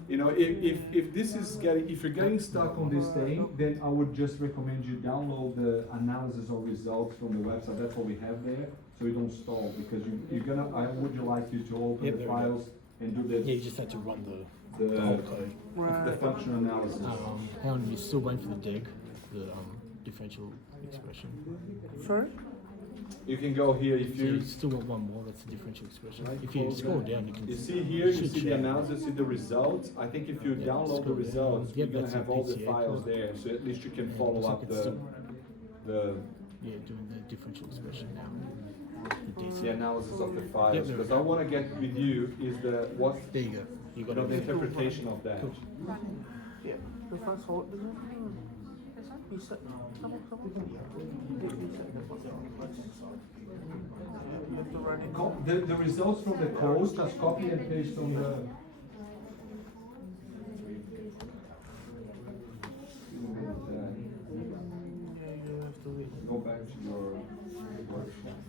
You know, if this is if you're getting stuck on this thing, then I would just recommend you download the analysis of results from the website. That's what we have there, so you don't stall because you're gonna. I would like you to open Yep, the there we go. files and do Yeah, you the just had to run the whole code. the Right. function analysis. Hang on, you're still waiting for the DEG, the differential expression. Sorry? You can go here if So you. you still want one more, that's the differential expression. Right, If you close scroll that. down, you can You see here, you should see the check. analysis, see the results. I think if you Yeah, download the scroll down. results, Yep, you're gonna that's a have all the PCA files code. there, so at least you can Yeah, follow looks like up it's still- the Yeah, doing the differential expression now. The DC. the analysis of the files. Yep, there we Because I go. want to get with you is what There you go. You got the everything. interpretation of that. Cool. Yeah. The first one, isn't it? This one? You said, come on. You said the first one. Yeah, you have to run it. The results from the code, just copy and paste on the. Yeah, you have to wait. Go back to your workshop.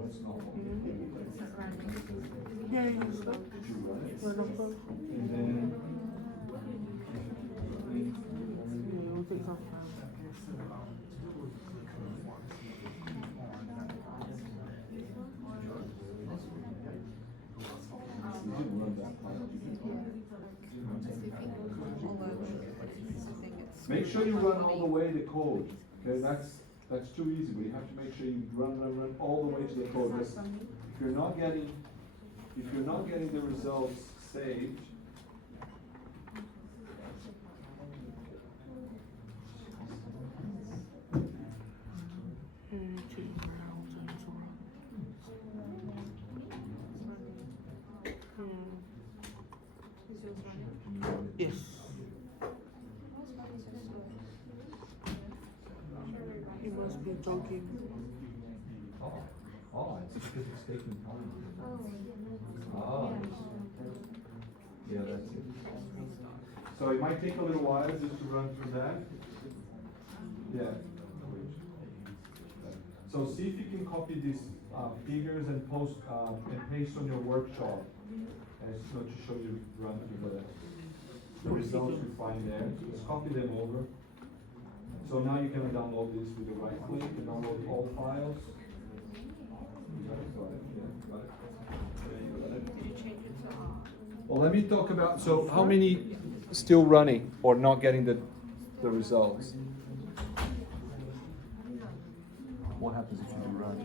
Let's not. Is it running? Yeah, you said. Did you run it? Run up. And then. these are fine. Make sure you run all the way the code. Okay, that's too easy, but you have to make sure you run all the way to the code. If you're not getting the results saved, Yes. You must be joking. oh, it's because it's taking time. Oh. Yeah, that's it. So it might take a little while just to run through that. Yeah. So see if you can copy these figures and post and paste on your workshop, and so to show you run through the results you find there. Just copy them over. So now you can download this with the right click and download all files. Well, let me talk about, so how many still running or not getting the results? What happens if you do run?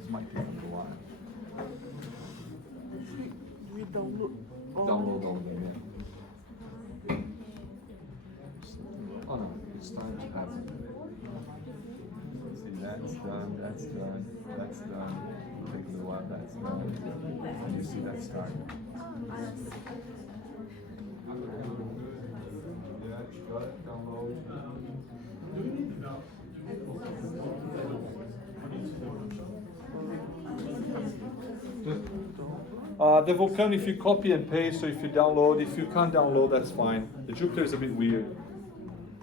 This might take a little while. We download all. Download all of them, yeah. Oh no, it's time to have it. See, that's done, that's done, that's done. Take a little while, that's done. And you see that start. Yeah, you got it, download. The Vulkan, if you copy and paste, so if you download, if you can't download, that's fine. The Jupyter is a bit weird.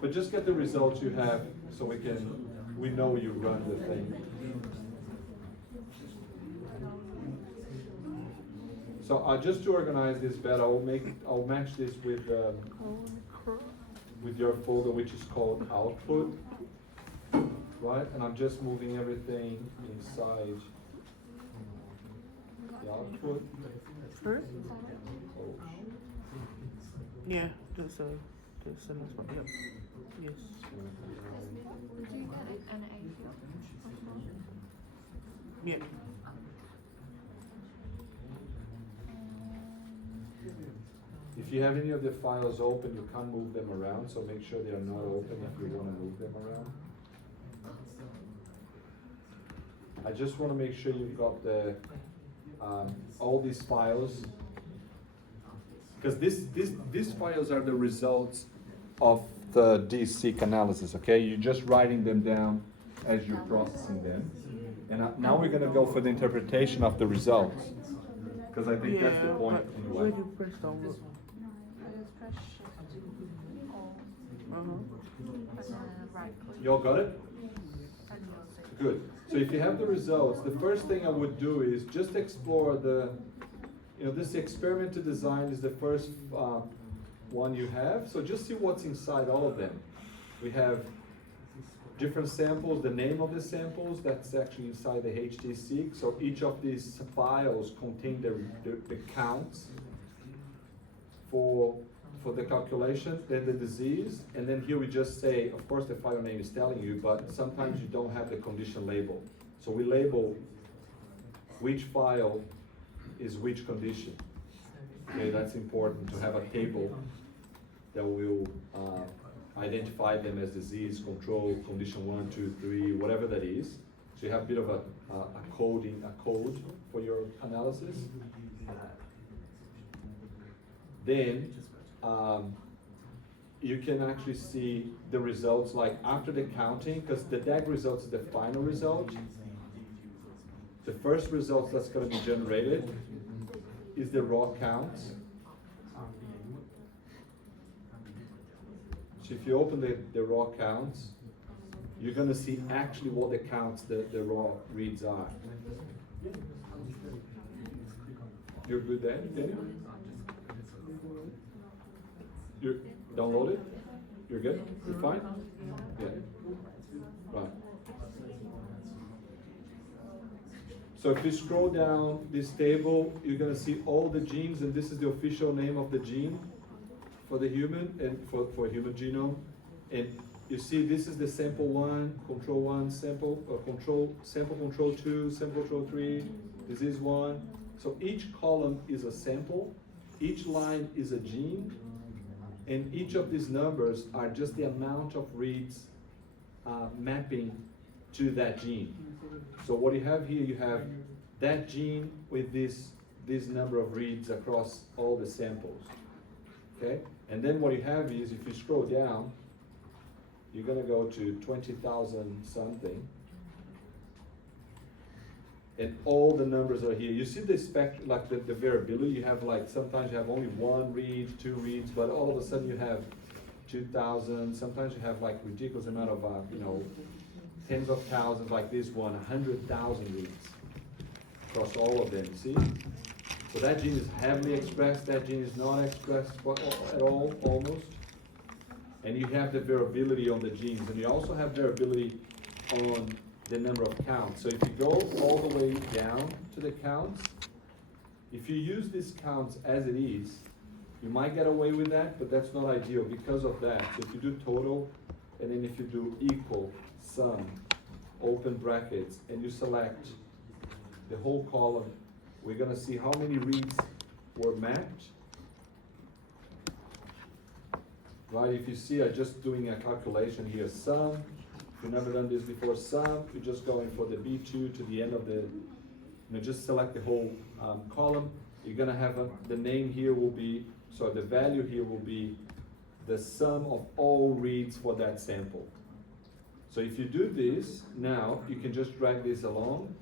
But just get the results you have so we know you run the thing. So just to organize this better, I'll match this with your folder, which is called output, right? And I'm just moving everything inside the output. First? Oh. Yeah, there's a last one. Yep. Yes. Did you get an A? Yeah. If you have any of the files open, you can't move them around, so make sure they are not open if you want to move them around. I just want to make sure you've got the all these files, because these files are the results of the DSeq analysis. Okay, you're just writing them down as you're processing them, and now we're going to go for the interpretation of the results, because I think that's the point. But where do you press download? I just press shift all and then right click. You all got it? And you'll see. Good. So if you have the results, the first thing I would do is just explore this experimental design is the first one you have. So just see what's inside all of them. We have different samples, the name of the samples, that's actually inside the HTSeq. So each of these files contain the counts for the calculation, then the disease, and then here we just say, of course the file name is telling you, but sometimes you don't have the condition label. So we label which file is which condition. Okay, that's important to have a table that will identify them as disease, control, condition 1, 2, 3, whatever that is. So you have a bit of a code for your analysis. Then you can actually see the results like after the counting, because the DAG results is the final result. The first result that's going to be generated is the raw counts. So if you open the raw counts, you're going to see actually what the counts, the raw reads are. You're good there, Daniel? You download it? You're good? You're fine? Yeah. Right. So if you scroll down this table, you're gonna see all the genes, and this is the official name of the gene for the human and for human genome. And you see this is the sample one, sample control 2, sample control 3, disease 1. So each column is a sample, each line is a gene, and each of these numbers are just the amount of reads mapping to that gene. So what you have here, you have that gene with this number of reads across all the samples. Okay? And then what you have is, if you scroll down, you're gonna go to 20,000 something. And all the numbers are here. You see the spectrum, like the variability. You have like, sometimes you have only 1 read, 2 reads, but all of a sudden you have 2,000. Sometimes you have like ridiculous amount of, tens of thousands, like this one, 100,000 reads across all of them, see? So that gene is heavily expressed, that gene is not expressed at all, almost. And you have the variability on the genes, and you also have variability on the number of counts. So if you go all the way down to the counts, if you use these counts as it is, you might get away with that, but that's not ideal because of that. So if you do total, and then if you do equal, sum, open brackets, and you select the whole column, we're gonna see how many reads were mapped. Right, if you see, I'm just doing a calculation here, sum, if you've never done this before, sum, you're just going for the B2 to the end of the, just select the whole column. You're gonna have the name here will be, so the value here will be the sum of all reads for that sample. So if you do this, now you can just drag this along,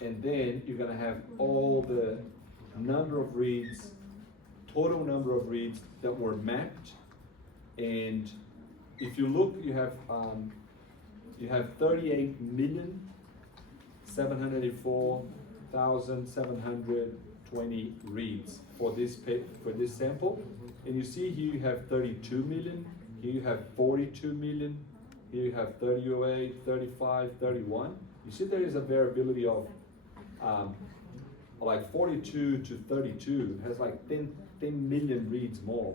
and then you're gonna have all the number of reads, total number of reads that were mapped. And if you look, you have 38,784,720 reads for this sample. And you see here you have 32 million, here you have 42 million, here you have 38, 35, 31. You see there is a variability of like 42 to 32 has like 10 million reads more.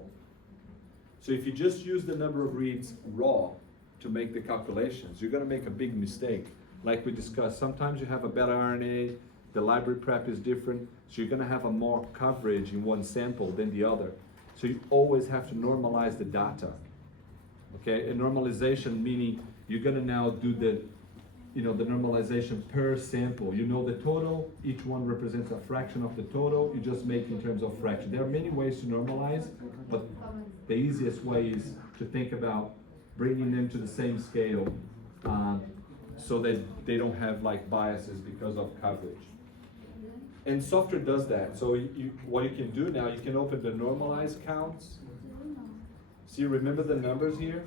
So if you just use the number of reads raw to make the calculations, you're gonna make a big mistake. Like we discussed, sometimes you have a better RNA, the library prep is different, so you're gonna have a more coverage in one sample than the other. So you always have to normalize the data. Okay, and normalization meaning you're gonna now do the normalization per sample. You know the total, each one represents a fraction of the total, you just make in terms of fraction. There are many ways to normalize, but the easiest way is to think about bringing them to the same scale so that they don't have like biases because of coverage. And software does that. So what you can do now, you can open the normalized counts. See, remember the numbers here?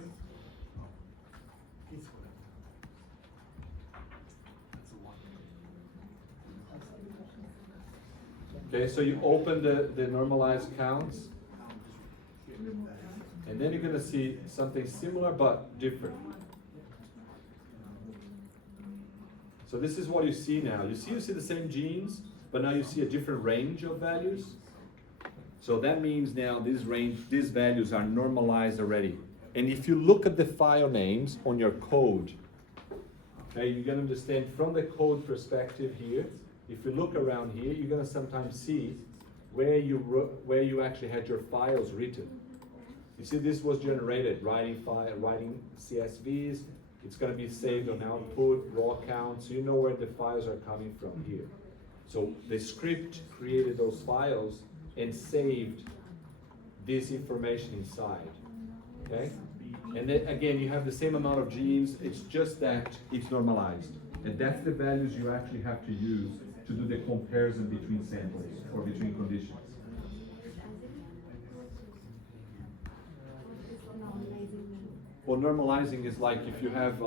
Okay, so you open the normalized counts, and then you're gonna see something similar but different. So this is what you see now. You see the same genes, but now you see a different range of values. So that means now these values are normalized already. And if you look at the file names on your code, okay, you're gonna understand from the code perspective here. If you look around here, you're gonna sometimes see where you actually had your files written. You see, this was generated, writing CSVs. It's gonna be saved on output, raw count, so you know where the files are coming from here. So the script created those files and saved this information inside, okay? And then again, you have the same amount of genes, it's just that it's normalized. And that's the values you actually have to use to do the comparison between samples or between conditions. Well, normalizing is like if you have,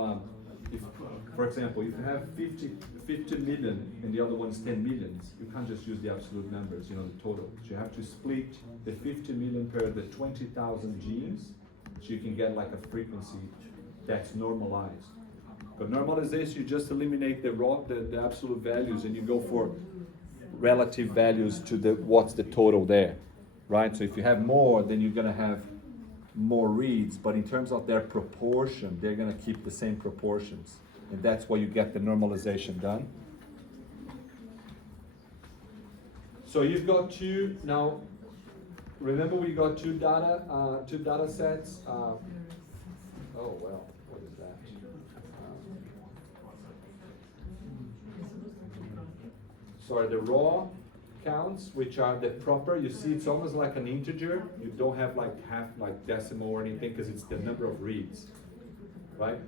for example, if you have 50 million and the other one's 10 millions, you can't just use the absolute numbers, you know, the total. So you have to split the 50 million per the 20,000 genes, so you can get like a frequency that's normalized. But normalization, you just eliminate the absolute values and you go for relative values to what's the total there, right? So if you have more, then you're gonna have more reads, but in terms of their proportion, they're gonna keep the same proportions. And that's why you get the normalization done. So you've got two, now, remember we got two data sets. Oh, well, what is that? Sorry, the raw counts, which are the proper, you see it's almost like an integer. You don't have like half, like decimal or anything, because it's the number of reads, right?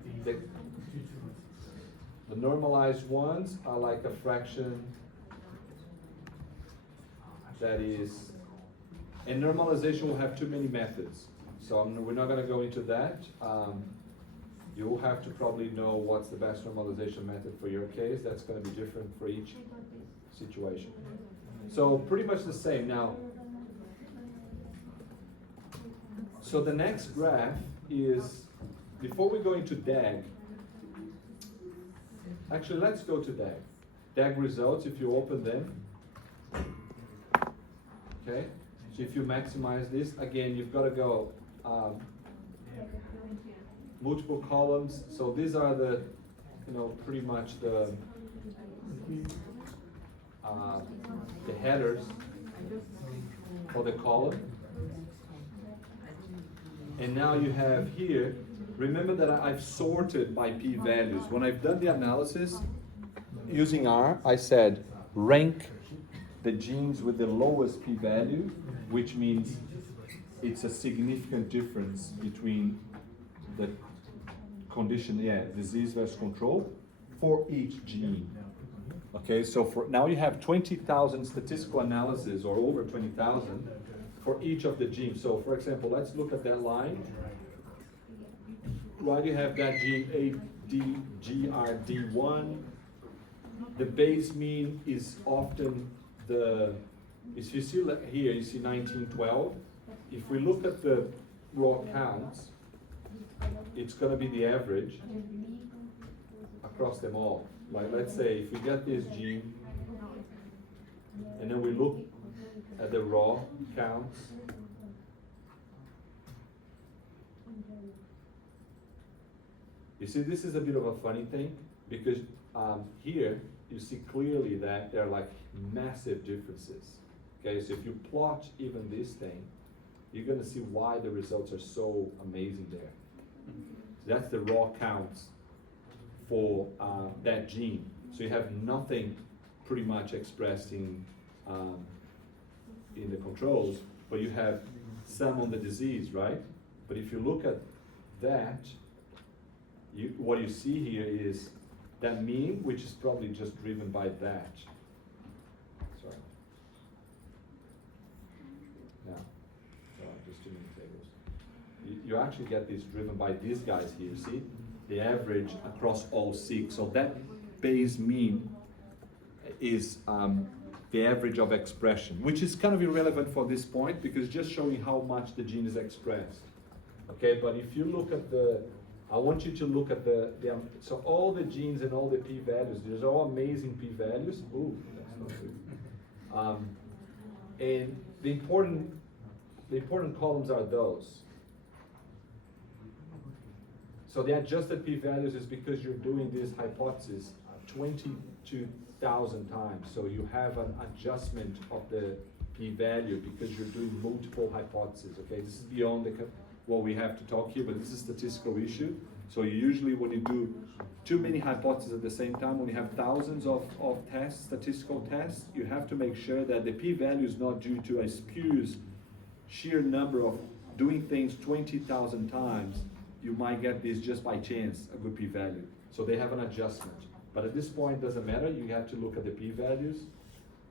The normalized ones are like a fraction that is, and normalization will have too many methods. So we're not gonna go into that. You'll have to probably know what's the best normalization method for your case. That's gonna be different for each situation. So pretty much the same. Now, so the next graph is, before we go into DAG, actually let's go to DAG. DAG results, if you open them, okay? So if you maximize this, again, you've got to go multiple columns. So these are the, you know, pretty much the headers for the column. And now you have here, remember that I've sorted by p-values. When I've done the analysis using R, I said rank the genes with the lowest p-value, which means it's a significant difference between the condition, disease versus control, for each gene. Okay, so for now you have 20,000 statistical analysis, or over 20,000, for each of the genes. So for example, let's look at that line. Right, you have that gene ADGRD1. The base mean is often if you see here, you see 1912. If we look at the raw counts, it's going to be the average across them all. Like, let's say if we get this gene, and then we look at the raw counts, you see this is a bit of a funny thing, because here you see clearly that there are like massive differences. Okay, so if you plot even this thing, you're going to see why the results are so amazing there. So that's the raw counts for that gene. So you have nothing pretty much expressed in the controls, but you have some on the disease, right? But if you look at that, what you see here is that mean, which is probably just driven by that. Sorry. Now, just too many tables. You actually get this driven by these guys here, see? The average across all 6. So that base mean is the average of expression, which is kind of irrelevant for this point, because just showing how much the gene is expressed. Okay, but if you look at I want you to look at so all the genes and all the p-values, there's all amazing p-values. Ooh, that's not good. And the important columns are those. So the adjusted p-values is because you're doing this hypothesis 22,000 times. So you have an adjustment of the p-value because you're doing multiple hypotheses. Okay, this is beyond what we have to talk here, but this is a statistical issue. So you usually, when you do too many hypotheses at the same time, when you have thousands of tests, statistical tests, you have to make sure that the p-value is not due to a spurious sheer number of doing things 20,000 times. You might get this just by chance, a good p-value. So they have an adjustment. But at this point, it doesn't matter. You have to look at the p-values.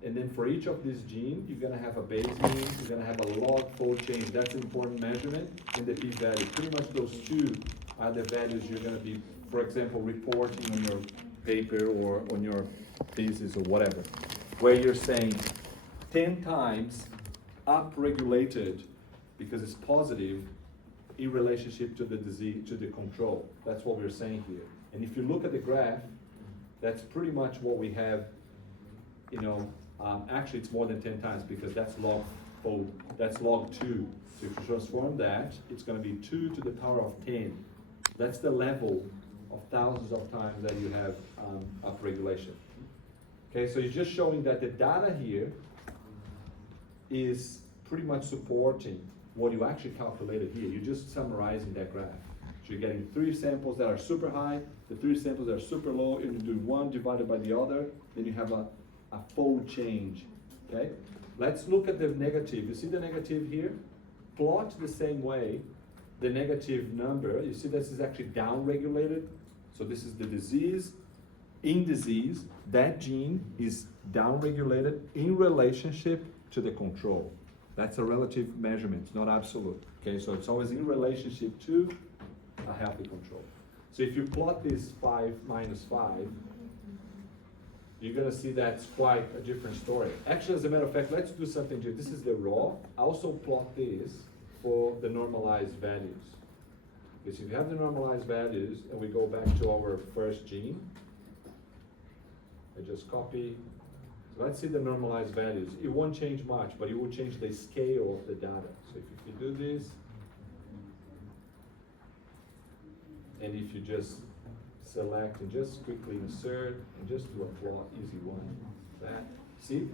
And then for each of these genes, you're going to have a base mean, you're going to have a log fold change. That's an important measurement, and the p-value. Pretty much those two are the values you're going to be for example, reporting on your paper or on your thesis or whatever, where you're saying 10 times upregulated because it's positive in relationship to the disease, to the control. That's what we're saying here. And if you look at the graph, that's pretty much what we have, you know, actually it's more than 10 times because that's log 2. So if you transform that, it's going to be 2 to the power of 10. That's the level of thousands of times that you have upregulation. Okay, so you're just showing that the data here is pretty much supporting what you actually calculated here. You're just summarizing that graph. So you're getting 3 samples that are super high, the 3 samples that are super low, and you do 1 divided by the other, then you have a fold change. Okay? Let's look at the negative. You see the negative here? Plot the same way the negative number. You see this is actually down-regulated. So this is the disease. In disease, that gene is down-regulated in relationship to the control. That's a relative measurement, it's not absolute. Okay, so it's always in relationship to a healthy control. So if you plot this 5 minus 5, you're gonna see that's quite a different story. Actually, as a matter of fact, let's do something here. This is the raw. I also plot this for the normalized values. Because if you have the normalized values, and we go back to our first gene, I just copy. So let's see the normalized values. It won't change much, but it will change the scale of the data. So if you do this, and if you just select and just quickly insert and just do a plot, easy one. That, see,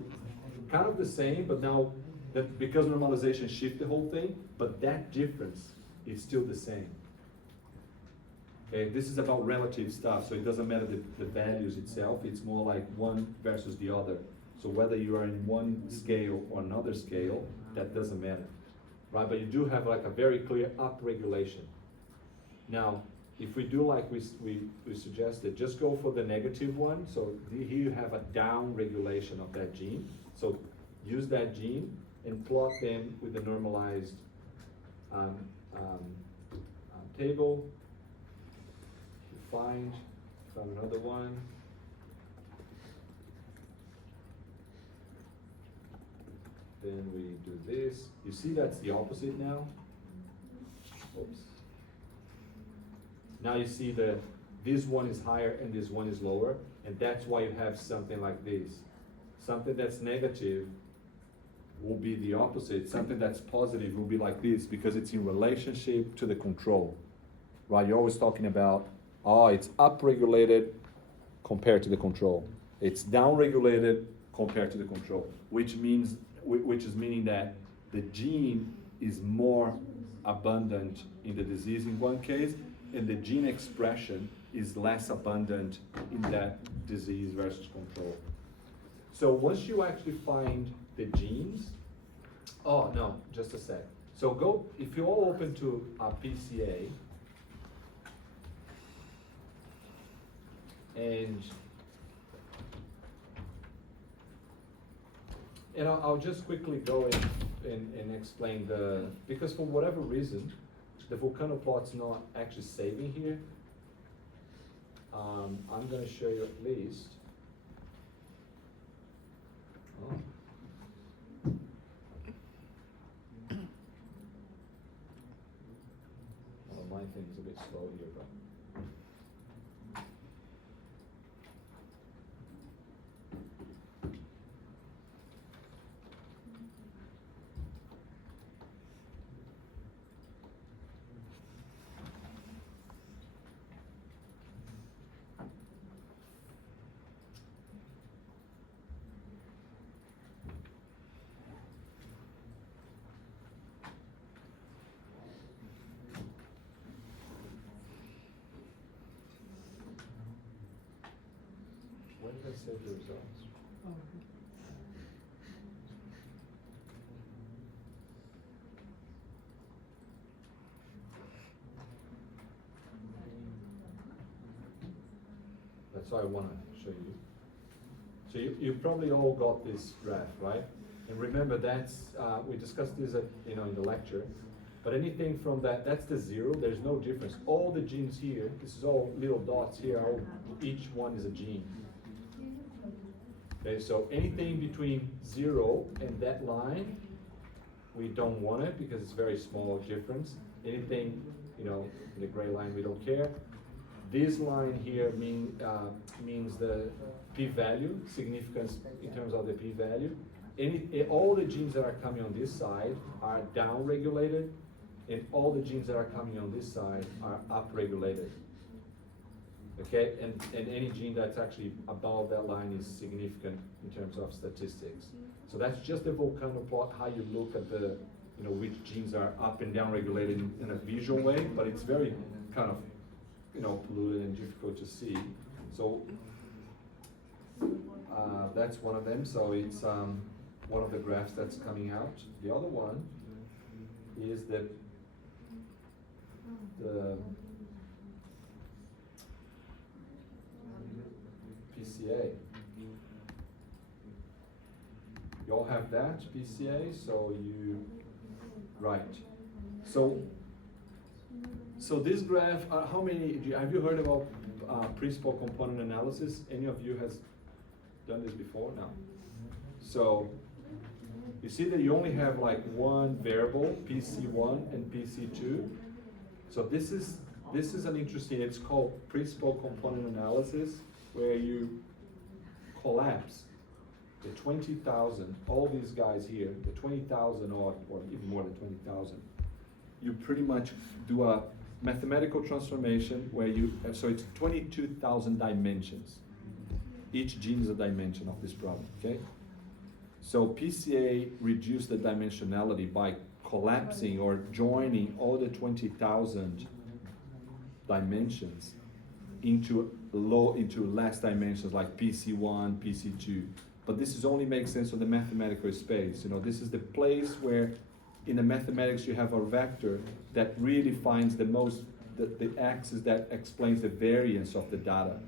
kind of the same, but now that because normalization shift the whole thing, but that difference is still the same. Okay, this is about relative stuff, so it doesn't matter the values itself, it's more like one versus the other. So whether you are in one scale or another scale, that doesn't matter, right? But you do have like a very clear upregulation. Now, if we do like we suggested, just go for the negative one. So here you have a down regulation of that gene. So use that gene and plot them with the normalized table. Found another one. Then we do this. You see that's the opposite now? Oops. Now you see that this one is higher and this one is lower, and that's why you have something like this. Something that's negative will be the opposite. Something that's positive will be like this because it's in relationship to the control, right? You're always talking about, oh, it's upregulated compared to the control. It's downregulated compared to the control, which is meaning that the gene is more abundant in the disease in one case, and the gene expression is less abundant in that disease versus control. So once you actually find the genes, oh no, just a sec. So go, if you're all open to PCA, and I'll just quickly go and explain because for whatever reason, the volcano plot's not actually saving here. I'm going to show you at least. Oh. Well, my thing's a bit slow here, but. When did I save the results? That's what I want to show you. So you probably all got this graph, right? And remember that's we discussed this in the lecture. But anything from that, that's the 0, there's no difference. All the genes here, this is all little dots here, each one is a gene. Okay, so anything between 0 and that line, we don't want it because it's very small difference. Anything, in the gray line, we don't care. This line here means the p-value, significance in terms of the p-value. All the genes that are coming on this side are down-regulated, and all the genes that are coming on this side are up-regulated. Okay, and any gene that's actually above that line is significant in terms of statistics. So that's just a volcano plot, how you look at the, which genes are up and down regulated in a visual way, but it's very kind of, polluted and difficult to see. So that's one of them. So it's one of the graphs that's coming out. The other one is the PCA. You all have that, PCA, so right. So this graph, how many, have you heard about principal component analysis? Any of you has done this before? No. So you see that you only have like one variable, PC1 and PC2. So this is an interesting, it's called principal component analysis, where you collapse the 20,000, all these guys here, the 20,000 or even more than 20,000. You pretty much do a mathematical transformation where so it's 22,000 dimensions. Each gene is a dimension of this problem, okay? So PCA reduced the dimensionality by collapsing or joining all the 20,000 dimensions into less dimensions like PC1, PC2. But this only makes sense on the mathematical space. This is the place where in the mathematics you have a vector that really finds the axis that explains the variance of the data.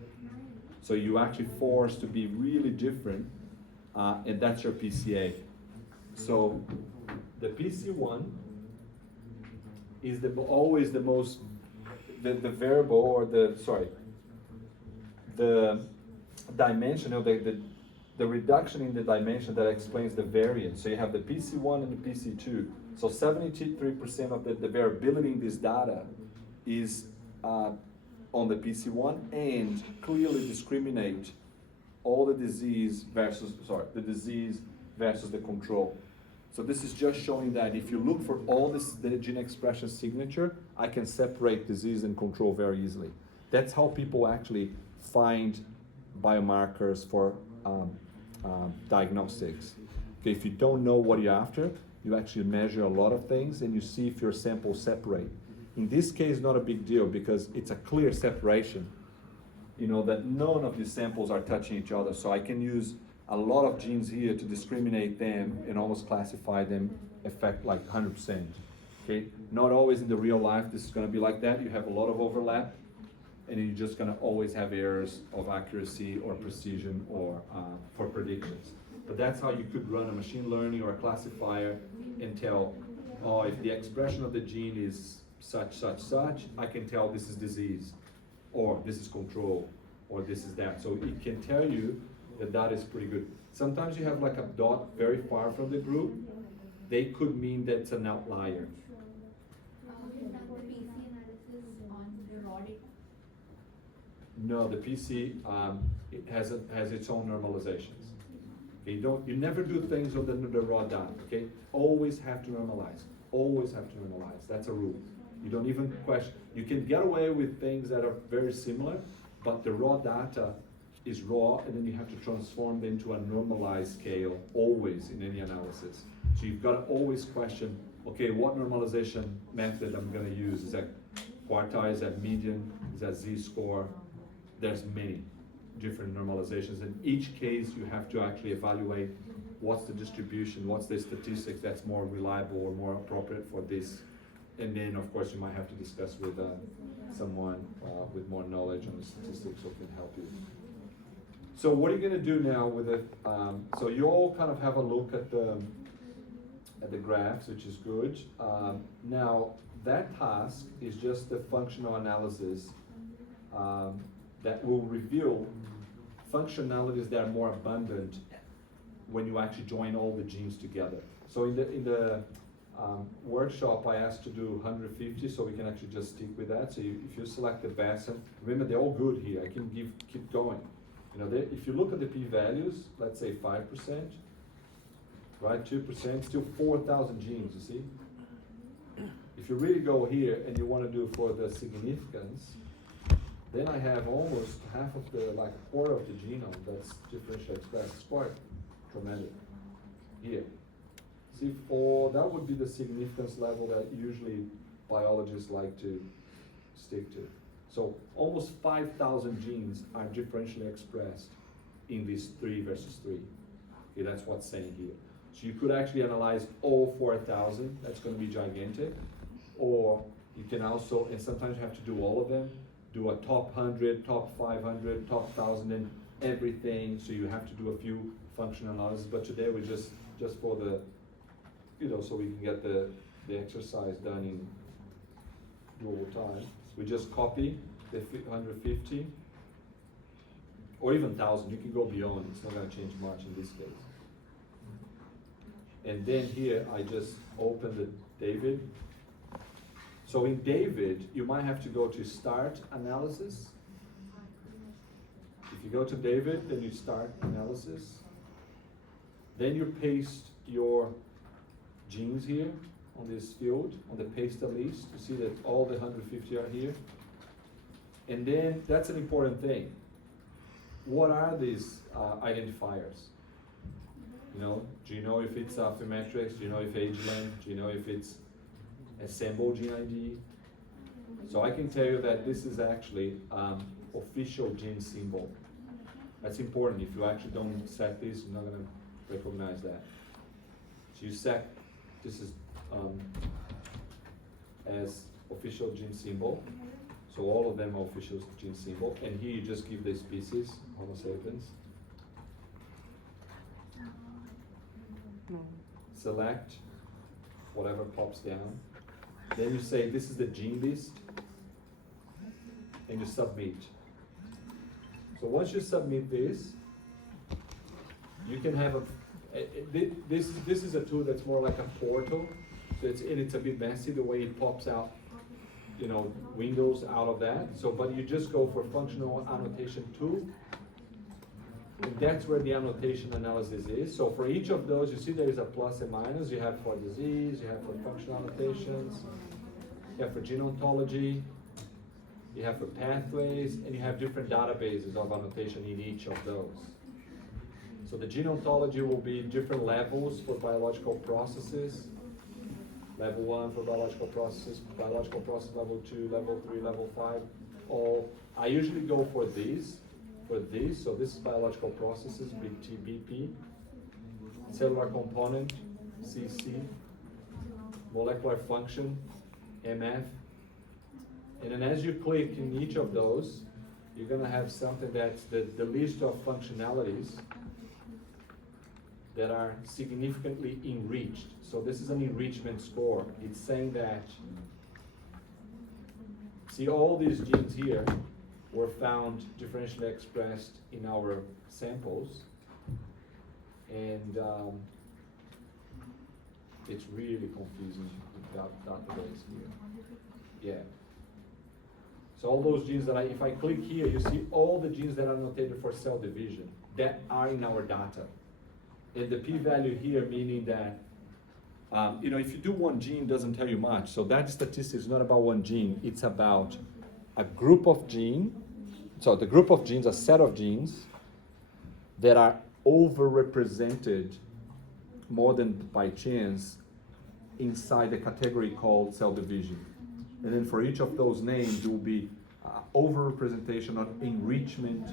So you actually forced to be really different, and that's your PCA. So the PC1 is always the most, the variable, or the dimension, the reduction in the dimension that explains the variance. So you have the PC1 and the PC2. So 73% of the variability in this data is on the PC1, and clearly discriminate all the disease versus the control. So this is just showing that if you look for all the gene expression signature, I can separate disease and control very easily. That's how people actually find biomarkers for diagnostics. Okay, if you don't know what you're after, you actually measure a lot of things and you see if your samples separate. In this case, not a big deal because it's a clear separation. That none of these samples are touching each other. So I can use a lot of genes here to discriminate them and almost classify them like 100%. Okay, not always in the real life this is going to be like that. You have a lot of overlap, and you're just going to always have errors of accuracy or precision or for predictions. But that's how you could run a machine learning or a classifier and tell, oh, if the expression of the gene is such, I can tell this is disease, or this is control, or this is that. So it can tell you that is pretty good. Sometimes you have like a dot very far from the group. They could mean that it's an outlier. Is that the PC analysis on the raw data? No, the PC it has its own normalizations. Okay, you never do things on the raw data. Okay, always have to normalize. Always have to normalize. That's a rule. You don't even question. You can get away with things that are very similar, but the raw data is raw, and then you have to transform them into a normalized scale always in any analysis. So you've got to always question, okay, what normalization method I'm going to use? Is that quartile? Is that median? Is that z-score? There's many different normalizations. In each case, you have to actually evaluate what's the distribution, what's the statistics that's more reliable or more appropriate for this. And then, of course, you might have to discuss with someone with more knowledge on the statistics who can help you. So what are you going to do now with it? So you all kind of have a look at at the graphs, which is good. Now, that task is just the functional analysis that will reveal functionalities that are more abundant when you actually join all the genes together. So in the workshop, I asked to do 150, so we can actually just stick with that. So if you select the best, and remember they're all good here. I can keep going. You know, if you look at the p-values, let's say 5%, right, 2%, still 4,000 genes. You see. If you really go here and you want to do for the significance, then I have almost half of the, like a quarter of the genome that's differentially expressed. It's quite tremendous here. See, that would be the significance level that usually biologists like to stick to. So almost 5,000 genes are differentially expressed in these 3 versus 3. Okay, that's what's saying here. So you could actually analyze all 4,000. That's going to be gigantic. Or you can also, and sometimes you have to do all of them, do a top 100, top 500, top 1,000, and everything. So you have to do a few functional analysis. But today we just for the, you know, so we can get the exercise done in doable time. We just copy the 150 or even 1,000. You can go beyond. It's not going to change much in this case. And then here I just open the David. So in David, you might have to go to Start Analysis. If you go to David, then you Start Analysis. Then you paste your genes here on this field, on the paste list, to see that all the 150 are here. And then, that's an important thing. What are these identifiers? You know, do you know if it's Affymetrix? Do you know if age length? Do you know if it's assemble gene ID? So I can tell you that this is actually official gene symbol. That's important. If you actually don't set this, you're not going to recognize that. So you set, this is as official gene symbol. So all of them are official gene symbol. And here you just give the species, Homo sapiens. Select whatever pops down. Then you say this is the gene list, and you submit. So once you submit this, you can have this is a tool that's more like a portal. So it's a bit messy the way it pops out, you know, windows out of that. So, but you just go for functional annotation tool. And that's where the annotation analysis is. So for each of those, you see there is a plus and minus. You have for disease, you have for functional annotations, you have for gene ontology, you have for pathways, and you have different databases of annotation in each of those. So the gene ontology will be different levels for biological processes. Level 1 for biological process level 2, level 3, level 5. All I usually go for these. So this is biological processes, BP, cellular component, CC, molecular function, MF. And then as you click in each of those, you're going to have something that's the list of functionalities that are significantly enriched. So this is an enrichment score. It's saying that, see all these genes here were found differentially expressed in our samples, and it's really confusing with database here. Yeah. So all those genes that if I click here, you see all the genes that are annotated for cell division that are in our data. And the p-value here meaning that, you know, if you do one gene, it doesn't tell you much. So that statistic is not about one gene. It's about a group of genes. So the group of genes, a set of genes that are overrepresented more than by chance inside the category called cell division. And then for each of those names, there will be overrepresentation or enrichment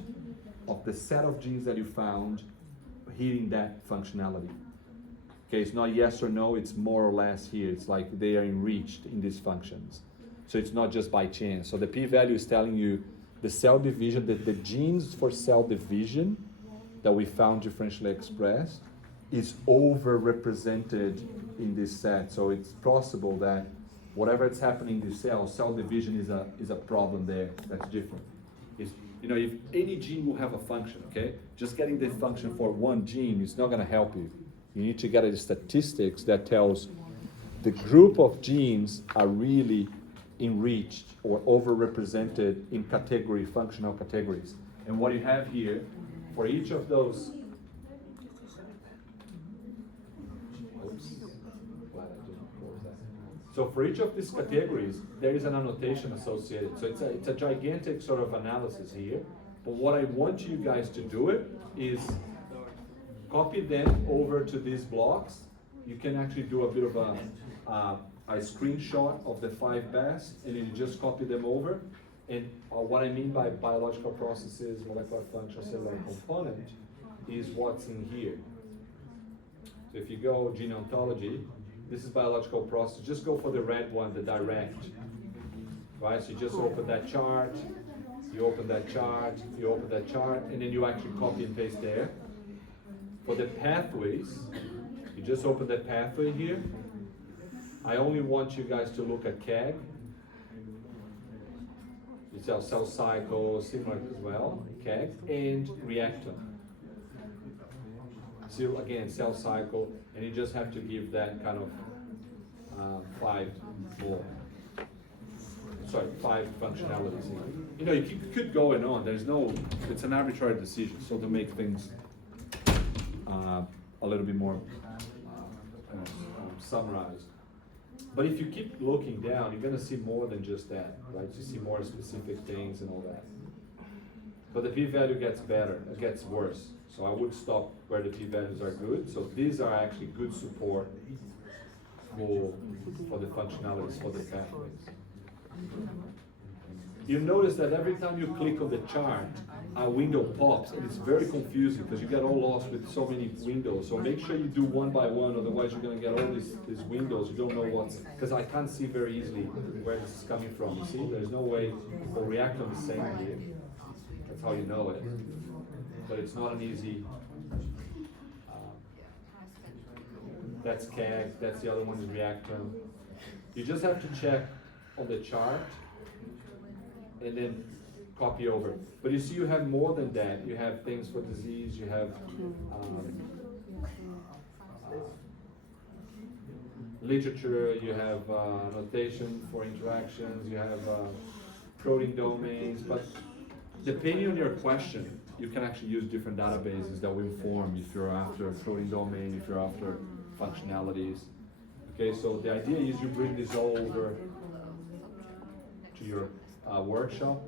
of the set of genes that you found hitting that functionality. Okay, it's not yes or no, it's more or less here. It's like they are enriched in these functions. So it's not just by chance. So the p-value is telling you the cell division, that the genes for cell division that we found differentially expressed is overrepresented in this set. So it's possible that whatever is happening in the cell division is a problem there. That's different. It's, you know, if any gene will have a function, okay? Just getting the function for one gene is not gonna help you. You need to get a statistics that tells the group of genes are really enriched or overrepresented in category, functional categories. And what you have here, for each of those, so for each of these categories, there is an annotation associated. So it's a gigantic sort of analysis here. But what I want you guys to do it is copy them over to these blocks. You can actually do a bit of a screenshot of the 5 best, and then you just copy them over. And what I mean by biological processes, molecular function, cellular component, is what's in here. So if you go gene ontology, this is biological process. Just go for the red one, the direct. Right? So you just open that chart, you open that chart, you open that chart, and then you actually copy and paste there. For the pathways, you just open that pathway here. I only want you guys to look at CAG. It's our cell cycle, similar as well, CAG, and reactome. So again, cell cycle, and you just have to give that kind of 5 functionalities. You know, you could go on. There's no, it's an arbitrary decision. So to make things a little bit more summarized. But if you keep looking down, you're going to see more than just that, right? You see more specific things and all that. But the p-value gets better, it gets worse. So I would stop where the p-values are good. So these are actually good support for the functionalities, for the pathways. You'll notice that every time you click on the chart, a window pops, and it's very confusing because you get all lost with so many windows. So make sure you do one by one, otherwise you're going to get all these windows. You don't know what's, because I can't see very easily where this is coming from. You see, there's no way for reactome the same here. That's how you know it. But it's not an easy. That's CAG, that's the other one is reactome. You just have to check on the chart and then copy over. But you see, you have more than that. You have things for disease, you have literature, you have notation for interactions, you have protein domains. But depending on your question, you can actually use different databases that will inform if you're after a protein domain, if you're after functionalities. Okay, so the idea is you bring this all over to your workshop.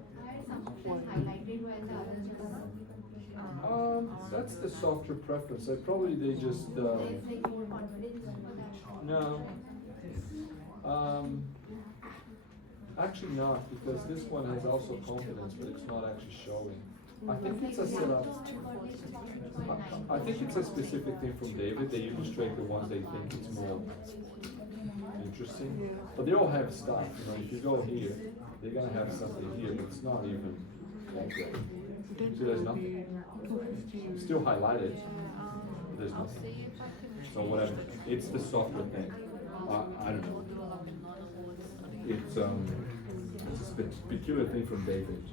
That's the software preference. Probably they just no. Actually not, because this one has also confidence, but it's not actually showing. I think it's a setup. I think it's a specific thing from David. They illustrate the ones they think it's more interesting. But they all have stuff. You know, if you go here, they're gonna have something here, but it's not even that great. See, there's nothing. It's still highlighted. But there's nothing. So whatever. It's the software thing. I don't know. It's a peculiar thing from David.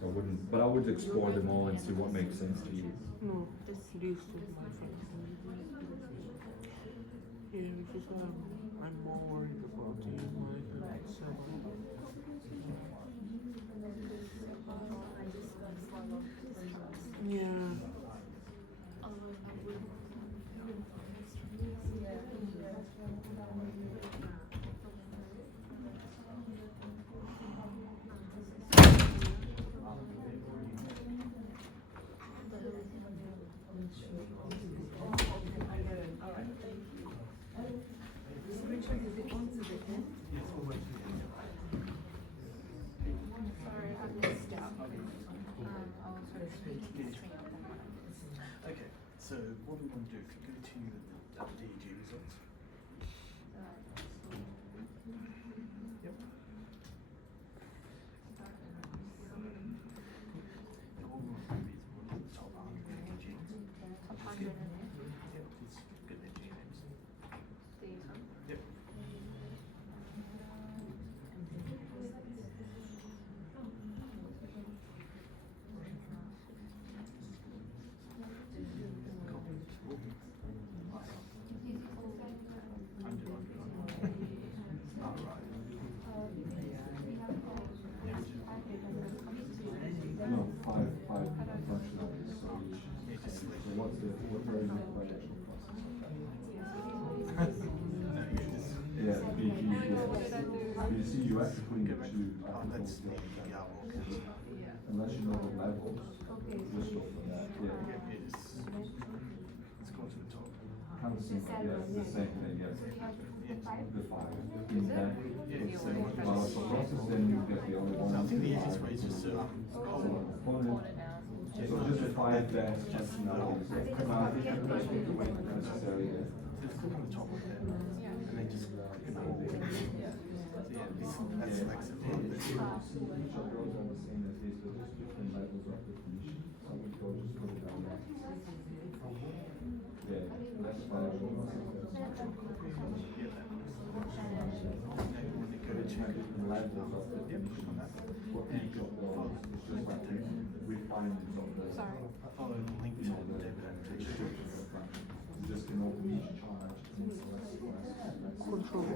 So I wouldn't, but I would explore them all and see what makes sense to you. No, these two my friends. Yeah, because I'm more worried about the molecular itself. Yeah. Sorry, I missed out. I'll try to speak. just like, So what's the actual process of that? Yeah, the BG, you see, you have to put in the two that's the articles, Galway cancer. unless you know the levels, just go for that, yeah. Let's go to the top. Kind of simple, yeah, the same thing, yes. The five, in that. So process, then you get the other one. I think the easiest way is just So just the five best functionalities that come out, necessary, yeah. just click on the top of there, and then just click on all. So yeah, that selects it. Each of those are the same as this, but just different levels of definition. So we go just put it down there. Yeah, that's financial process. When they go to Different levels of definition. For each of those, it's just like refinements of the. Sorry. follow the link to the debit annotation. You just can open each charge and select. Control.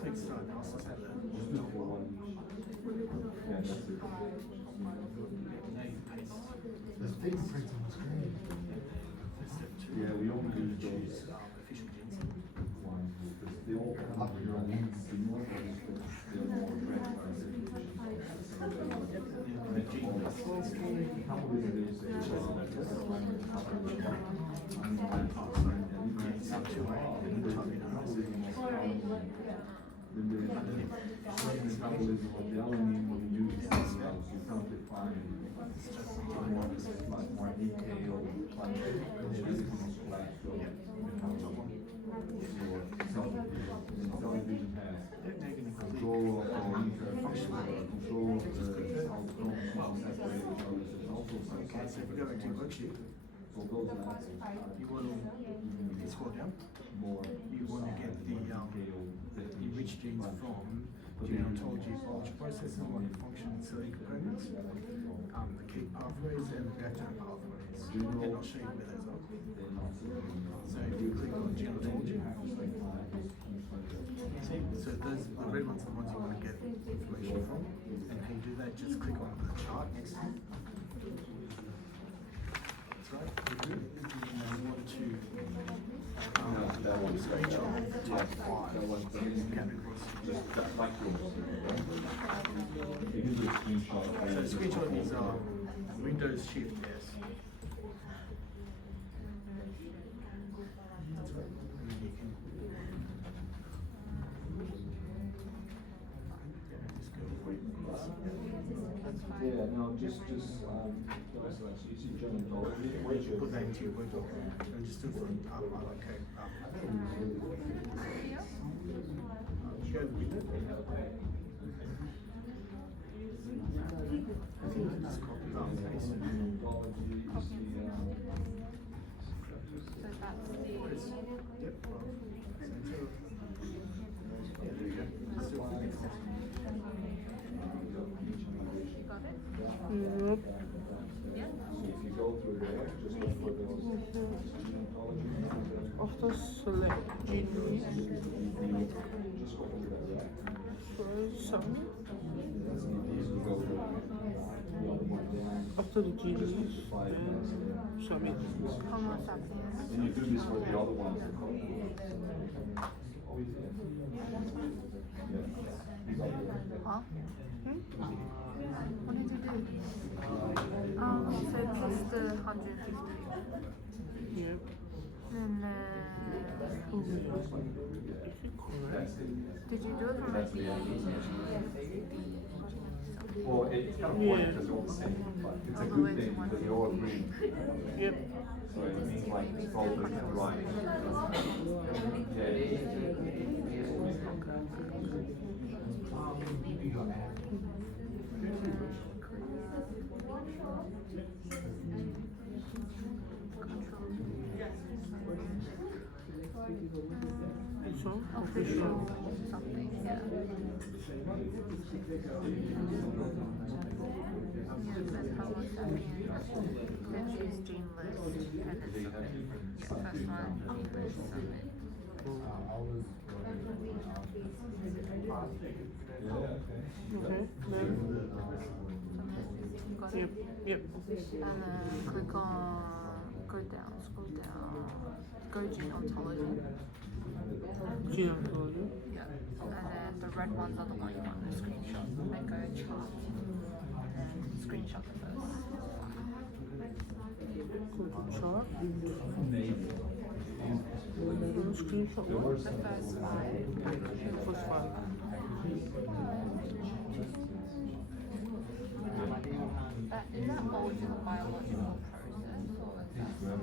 Click start analysis at the Just do it for one each. Yeah, that's it. now you paste. There's fingerprints on the screen. Step two. Yeah, we only use Choose those official genes. ones because they all come up here on similar, but they're more direct classification. The gene list. Metabolism of the aluminum we use is you can't define more detailed television has control of the meter, control of the outcomes, separate each other, there's also some Okay, so if we go back to your worksheet, so those levels you want to scroll down. more. You want to get the which genes from gene ontology, which processes, what function and certain components, the key pathways and reactant pathways. And I'll show you where those are. So if you click on gene ontology, see, so those the red ones are the ones you want to get information from. And can you do that? Just click on the chart next to it. That's right. And you want to That one. screenshot the top five That one. categories. Just that, like yours. You can do a screenshot. So the screenshot is Windows Shift S. That's right. And then you can just go wait. Yeah, no, just, you see German dollar. Wait, you put that into your Word document and just do it from up, okay. Go with it. I think you can just copy and paste it. So that's the. Yep. Center. Yeah, there you go. Just do it. Got it? Yep. Yeah. So if you go through there, just look for those After select gene list, just go through that. try submit. You go through the other one down. After the gene list, Five then minutes there. submit. Homo sapiens. And you do this for the other ones. Huh? What did you do? So plus the 150. Yep. Then Is it correct? did you do it from like the Well, it's kind of funny because they're all the same, but it's a good thing because they're all green. Yep. So it means like it's all the right. This one? official something? Yeah. Yeah, then Homo sapiens. Then choose gene list and then submit. Yeah, first one, gene list, submit. Okay. Then. Yep. Yep. 나는 그거 scroll down, go gene ontology. Gene ontology. Yeah. And then the red ones are the one you want to screenshot. Then go chart. And then screenshot the first. Go to chart. Screenshot what? The first five. First five. Is that all just a biological process or is that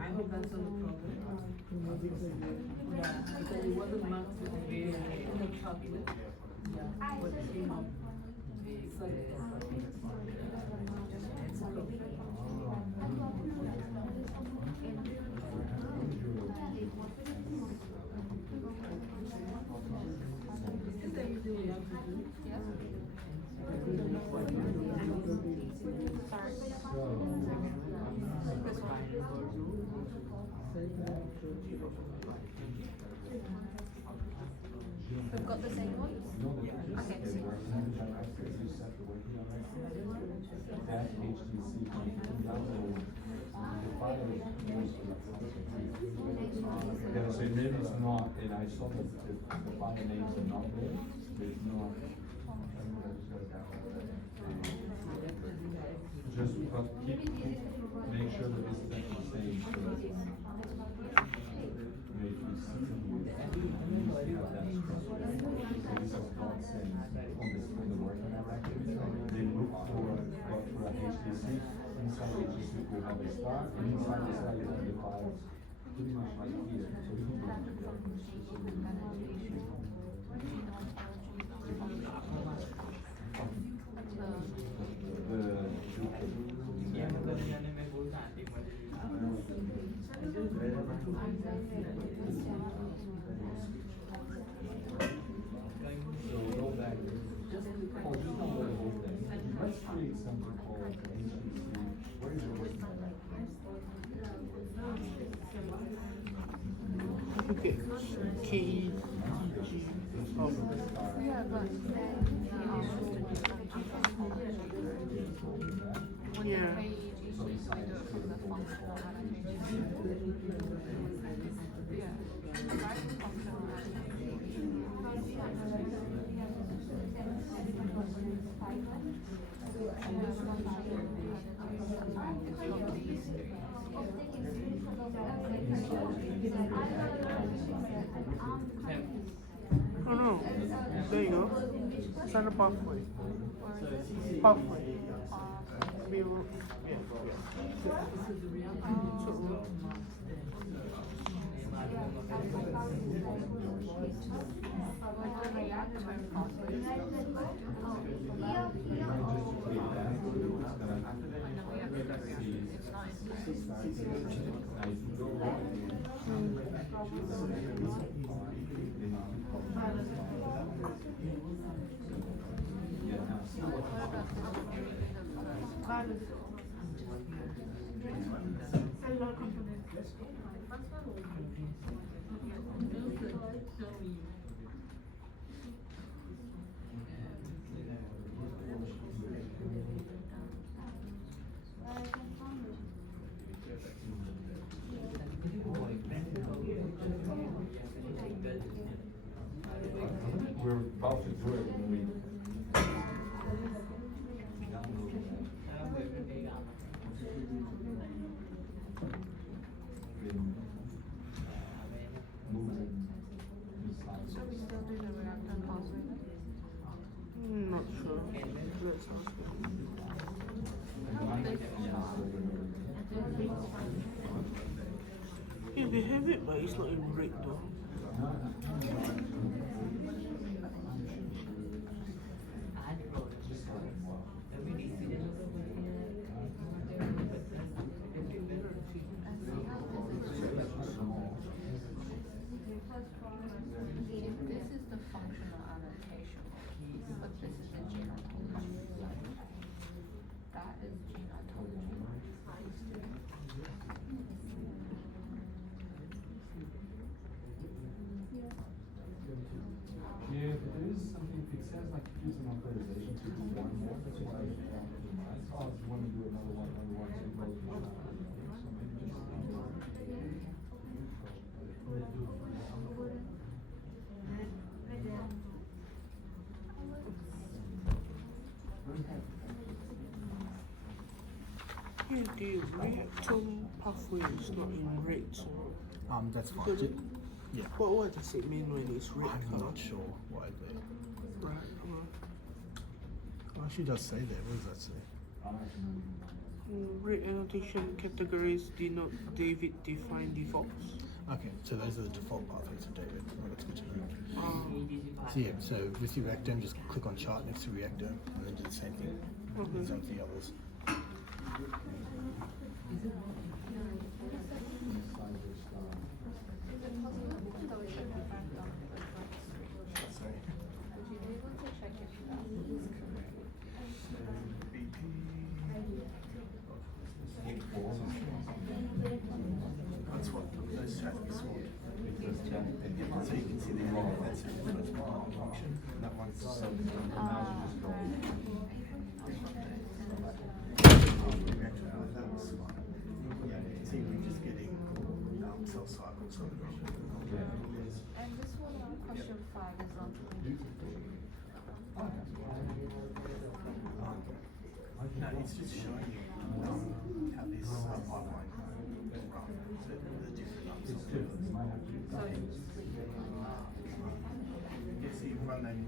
I hope that's not a problem. Yeah, because it wasn't marked with a very chocolate. Yeah, but it came up. So it's cool. Is that everything we have to do? We've got the same ones? Okay, so Yeah, so maybe it's not, and I saw that the file names are not there, there's no. Just make sure that this is actually saying, so if you see you have that structure, so this is not saying on the working directory, they look for a HTC, inside HTC we have a star, and inside the star you have the files, pretty much like here, so you can go together. Let's create something called HTC. Where is your working directory? Okay. K. yeah, but then Yeah. we do it from the functional yeah, right? Functional Oh no. There you go. It's on the pathway. Pathway. We will, yeah. about to do it when we. So we still do the reactor causing? Not sure. Let's ask him. How big Yeah, they have it, but it's not in red though. This is the functional annotation, but this is the genotology. That is genotology. Yeah, but there is something, it says like use an authorization to do one more, that's why I thought you want to do another one, so maybe Yeah, the reactor pathway is not in red, so That's fine. Could it- Yeah. what does it mean when it's red I'm color? not sure why they. Right, Well, actually, does say there. What does that say? Red annotation categories denote David defined defaults. Okay, so those are the default pathways for David. Well, that's good to know. Um, So yeah, so with the reactor, just click on chart next to reactor, and then do the same thing. Okay. Same for the others. Is it possible that we should have done the first? Sorry. Would you be able to check if that is correct? BP. That's what those have to be sorted. So you can see the that's the first function. That one's that was fine. Yeah, you can see we're just getting cell cycles on the And this one on question 5 is on 22. No, it's just showing you how this pipeline runs. So the different cell cycles. Yes, you run that in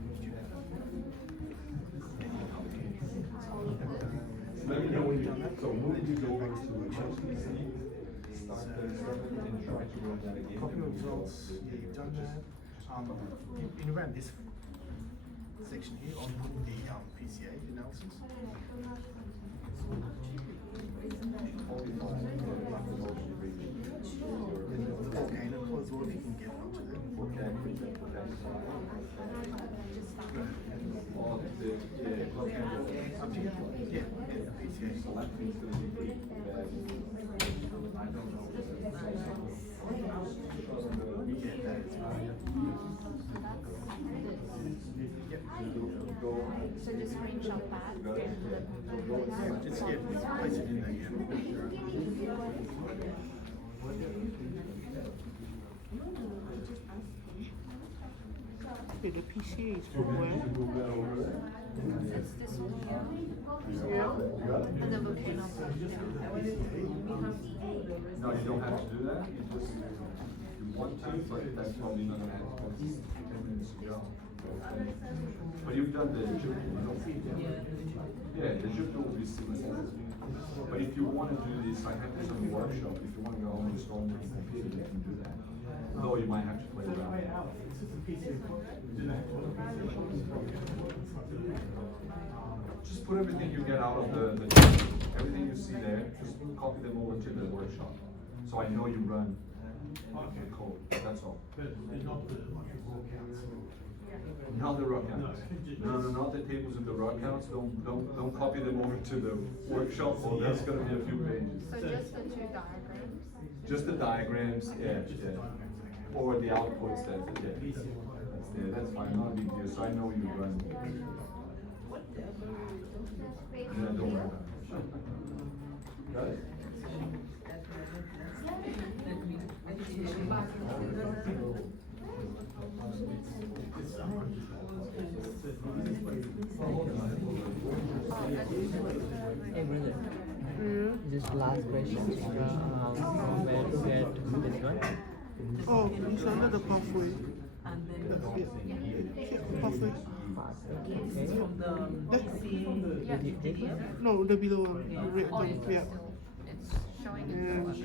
let me know when you've done that, so when did you go back to the workshop? Start the and try to run that again. Copy of results, yeah, you've done that. In around this section here on the PCA analysis. The volcano clause, what if you can get onto that? Up to you. Yeah, the PCA. So that means that we could, I don't know. Yeah, that is right. So just screenshot that and Yeah, just place it in there. Okay, the PCA is from where? it's this one here. Yeah. And then volcano. No, you don't have to do that, you just, you want to, but that's probably not gonna happen. 10 minutes ago. But you've done the Egypt, you know? Yeah, the Egypt will be similar. But if you wanna do this, I have this on the workshop, if you wanna go home and install it on your computer, you can do that. Though you might have to play around. Just put everything you get out of the everything you see there, just copy them over to the workshop. So I know you run the code, that's all. Not the raw counts. No, not the tables in the raw counts. Don't copy them over to the workshop, or that's gonna be a few pages. So just the two diagrams. Just the diagrams, yeah. Or the outputs that's fine, not a big deal, so I know you run. Yeah, don't worry about it. Got it? Hey brother, Yeah. just last question. From where to get this one? Oh, it's under the pathway. And then Yeah, pathway. Okay. from the PDF. No, the below one. The red thing. Yeah. It's showing And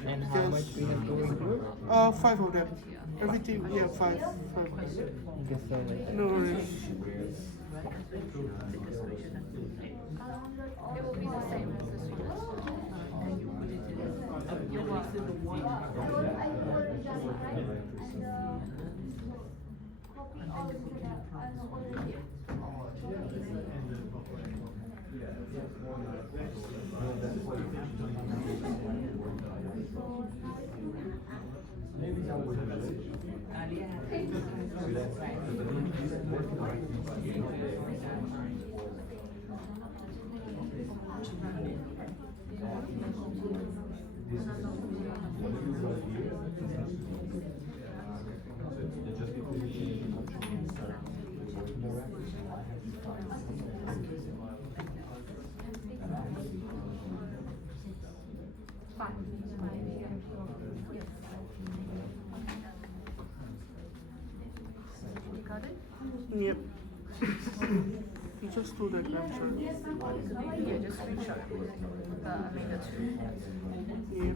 And how much we have to include? 5 of them. Everything, yeah, 5. 5. Thank you so much. No worries. It will be the same as this one as well. You want to the one. You got it? Yep. You just do that, I'm sorry. Yeah, just screenshot the two. Yep.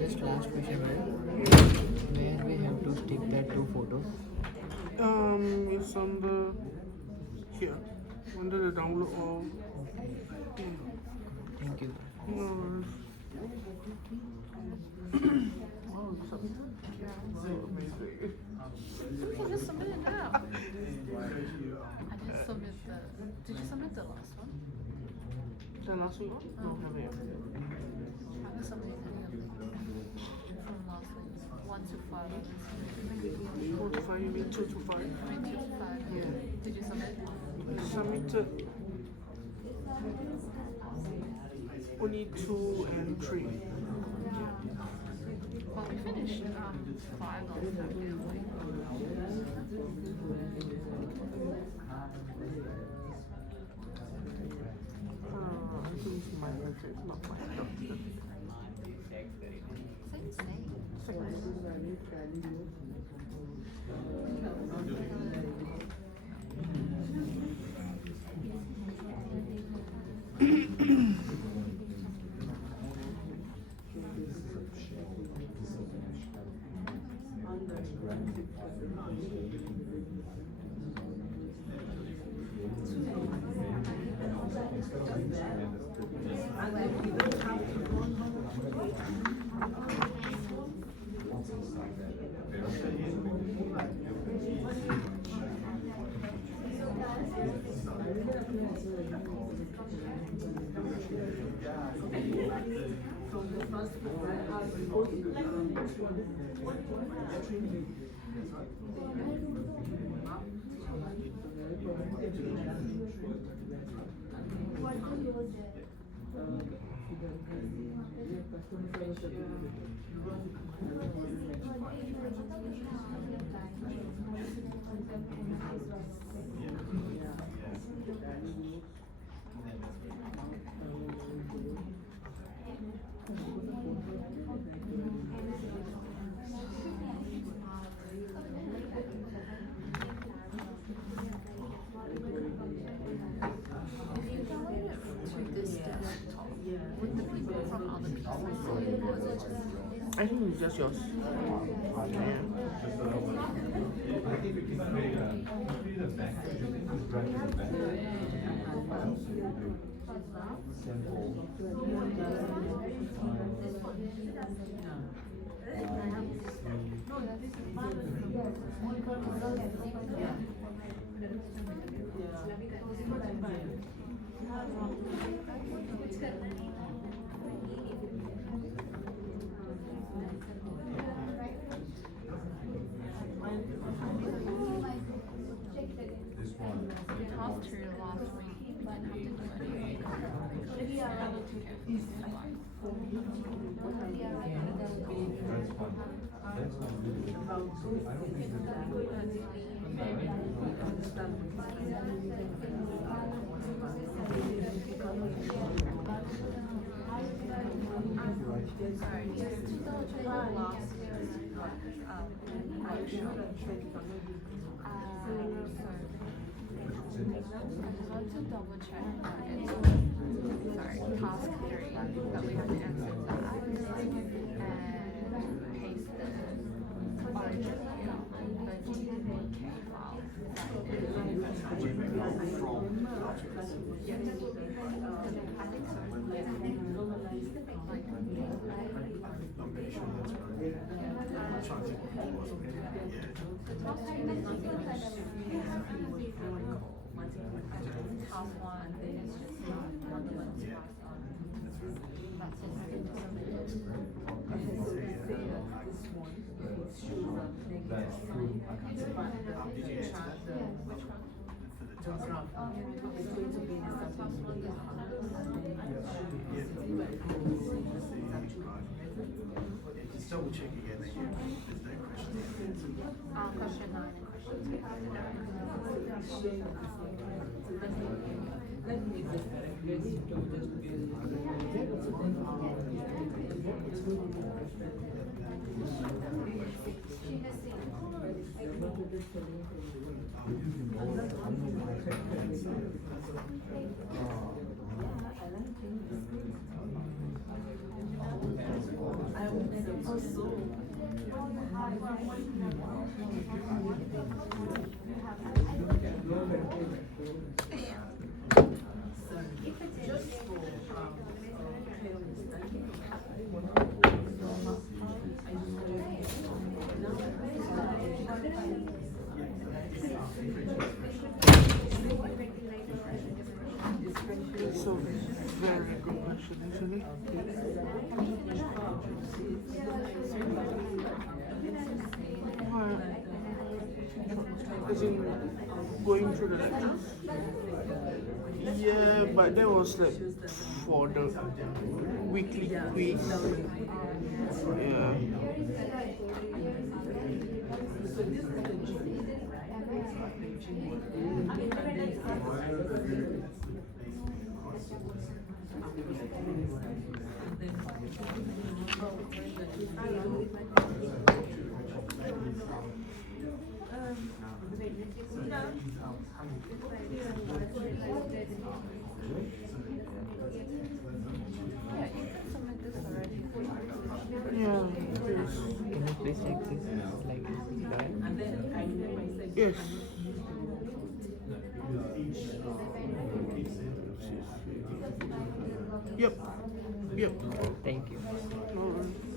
Just last question, right? Where we have to stick that 2 photos? It's on the here, under the download all. Thank you. No worries. Wow, submitted. So amazing. You can just submit it now. I just submit the. Did you submit the last one? The last week? No, haven't yet. I haven't submitted any of them from last week. 1 to 5. 4 to 5, you mean 2 to 5? I mean 2 to 5. Yeah. Did you submit? Submitted only 2 and 3. Well, we finished 5 on Saturday. I think it's my letter, it's not my doctor. If you download it to this desktop, would the people from other PCs see it, or is it just I think it's just yours. Yeah. I think we can create a bank, just drag it to bank. This one. we passed through last week, we didn't have to do anything because it's relative everything. That's fine. That's not really. So I don't think Sorry, just to double check last year's workshop. I just want to double check that it's, sorry, task 3, that we have to answer that and paste the origin the GTK file. Yes. I think so. I'm pretty sure that's right. I'm trying to think what it was. Task 1 is just relevant to us on. That's that's true. Did you answer that? which one? For the task? It's going to be the task 1 Just double check again that there's no questions. Question 9 and question It's a very good question, actually. As in, going through the lectures? Yeah, but that was like for the weekly quiz. Yeah. Yeah, you can submit this already. Yeah, yes. Can you please take this like that? Yes. Yep. Yep. Thank you. Alright.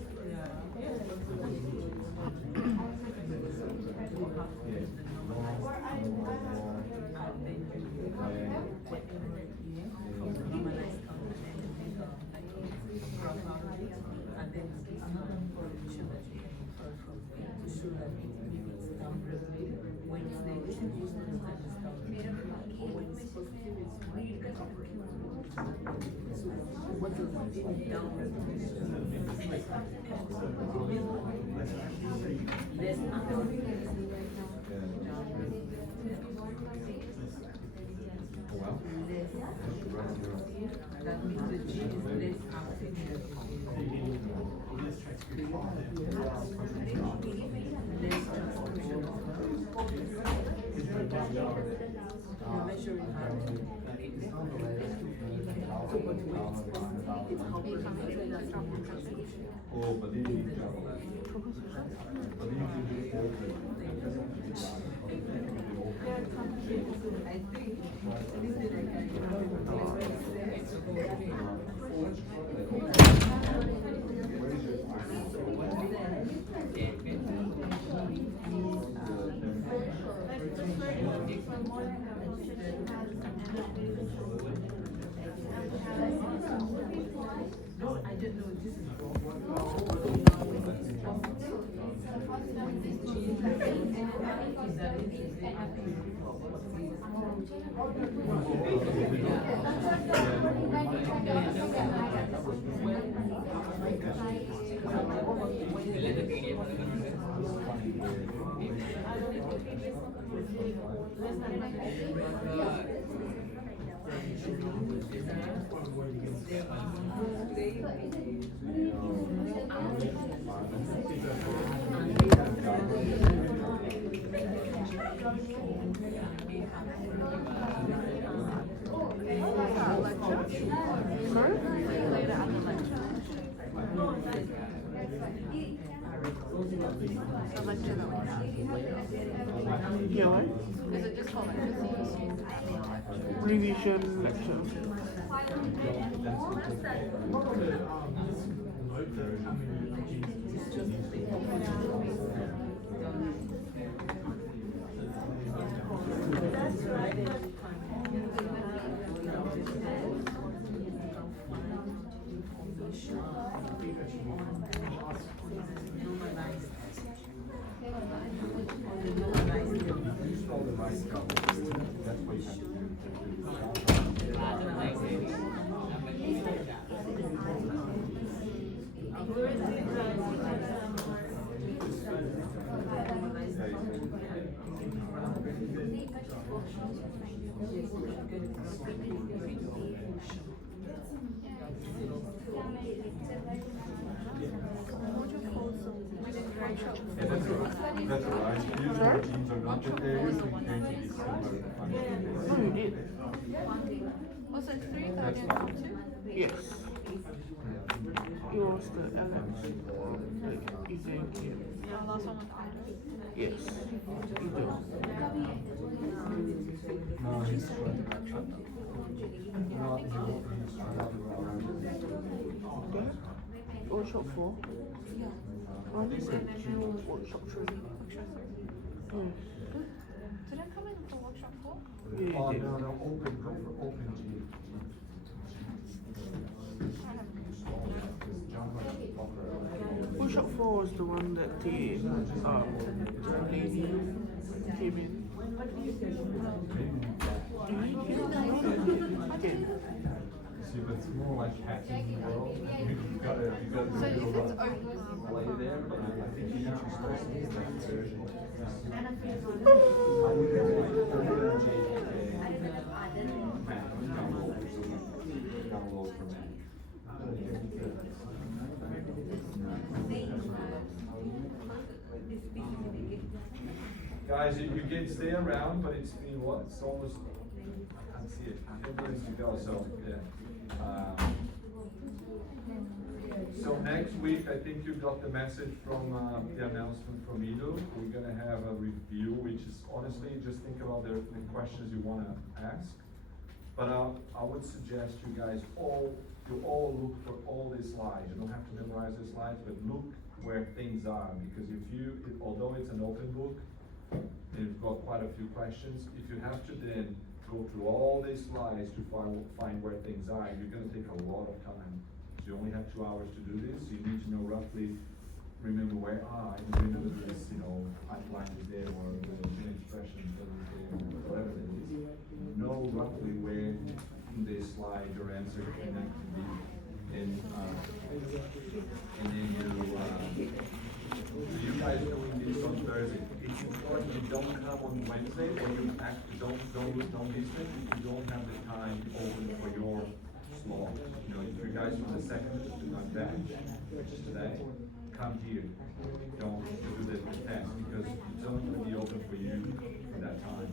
another information that you can infer from it to show that maybe it's down-regulated. When it's negative, most of the time it's down-regulated, or when it's positive, it's up-regulated. So what does down-regulation mean? Less up-regulated. Well, That means the gene is less active. Less transcription of you're measuring how so but when it's positive, it's how percentage that's more transcription. oh, but then you can I think anything I didn't know this is Yeah, what? Is it just called Revision lecture. that's alright. Usually Sorry? genes are not, they're usually going to be similar functions. Oh, you did? Was it 3 code and 2? Yes. It was the LMs the event game. Yeah, last one was Iris. Yes. You do. No, he's trying. Okay. Workshop 4? Yeah. I think it's workshop 3. Yes. Did I come in for workshop 4? Yeah, Oh, you did. no, open, go for open G. Workshop 4 was the one that the lady came in. Okay. See, but it's more like hacking the world. You gotta So if do it's a lot open, play there, but I think you need to start seeing that version. Download from that. Guys, you can stay around, but it's, you know what, it's almost, I can't see it, 10 minutes to go, so, yeah. So next week, I think you got the message from, the announcement from Edu. We're gonna have a review, which is honestly, just think about the questions you wanna ask. But, I would suggest you guys you all look for all these slides. You don't have to memorize the slides, but look where things are, because although it's an open book, you've got quite a few questions. If you have to then go through all these slides to find where things are, you're gonna take a lot of time. You only have 2 hours to do this. You need to know roughly, remember where, I remember this, outline is there, or an expression is there, whatever it is. Know roughly where in this slide your answer can actually be. And then you guys doing this on Thursday. It's important you don't come on Wednesday, or you don't listen if you don't have the time open for your slot. If you guys from the second batch, which is today, come here. Don't do the test because it's only going to be open for you for that time.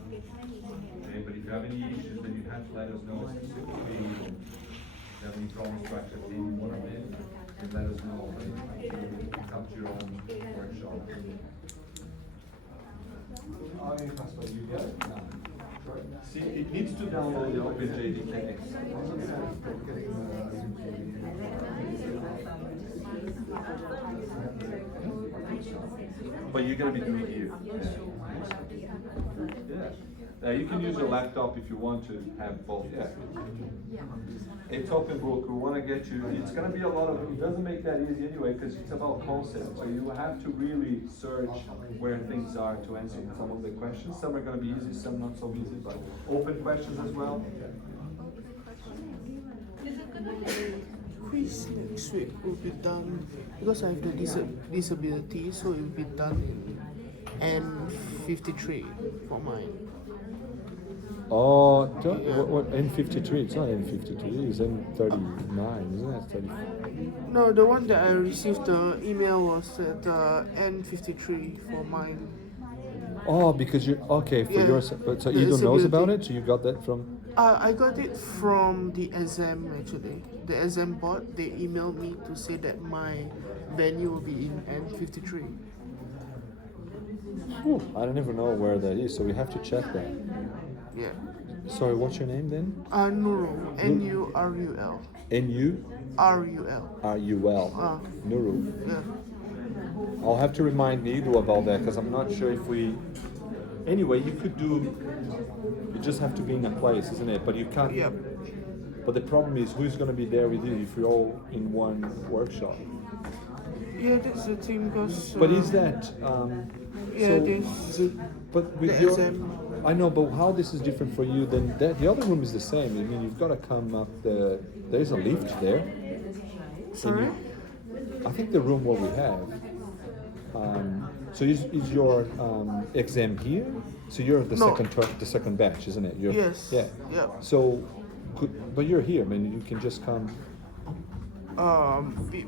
Okay, but if you have any issues, then you have to let us know specifically. If you have any problems to access any one of them, then let us know. Come to your own workshop. You get it? No. See, it needs to download the OpenJDK. But you're going to be doing it here. Yeah. You can use your laptop if you want to have both. Yeah. It's open book. We want to get you. It's going to be a lot of. It doesn't make that easy anyway because it's about concept. So you have to really search where things are to answer some of the questions. Some are going to be easy, some not so easy. But open questions as well. Quiz next week will be done because I have the disability, so it will be done in N53 for mine. Oh, what N53? It's not N53. It's N39, isn't it? 30. No, the one that I received the email was at N53 for mine. Oh, because you okay for Yeah, yours, but so the you don't know about disability. it. So you got that from. I got it from the exam actually. The exam board, they emailed me to say that my venue will be in N53. Whew, I never know where that is, so we have to check that. Yeah. Sorry, what's your name then? Nurul. N-U-R-U-L. N-U? R-U-L. R-U-L. Nuru. Yeah. I'll have to remind Nido about that because I'm not sure if we. Anyway, you could do. You just have to be in a place, isn't it? But you can't. Yep. But the problem is, who's going to be there with you if you're all in one workshop? Yeah, that's the thing because. But is that? Yeah, so, this. But with the your, exam. I know, but how this is different for you than that? The other room is the same. I mean, you've got to come up the. There's a lift there. Sorry. I think the room what we have. So is your exam here? So you're the No. second batch, isn't it? You're, Yes. Yeah. Yeah. So, but you're here. I mean, you can just come.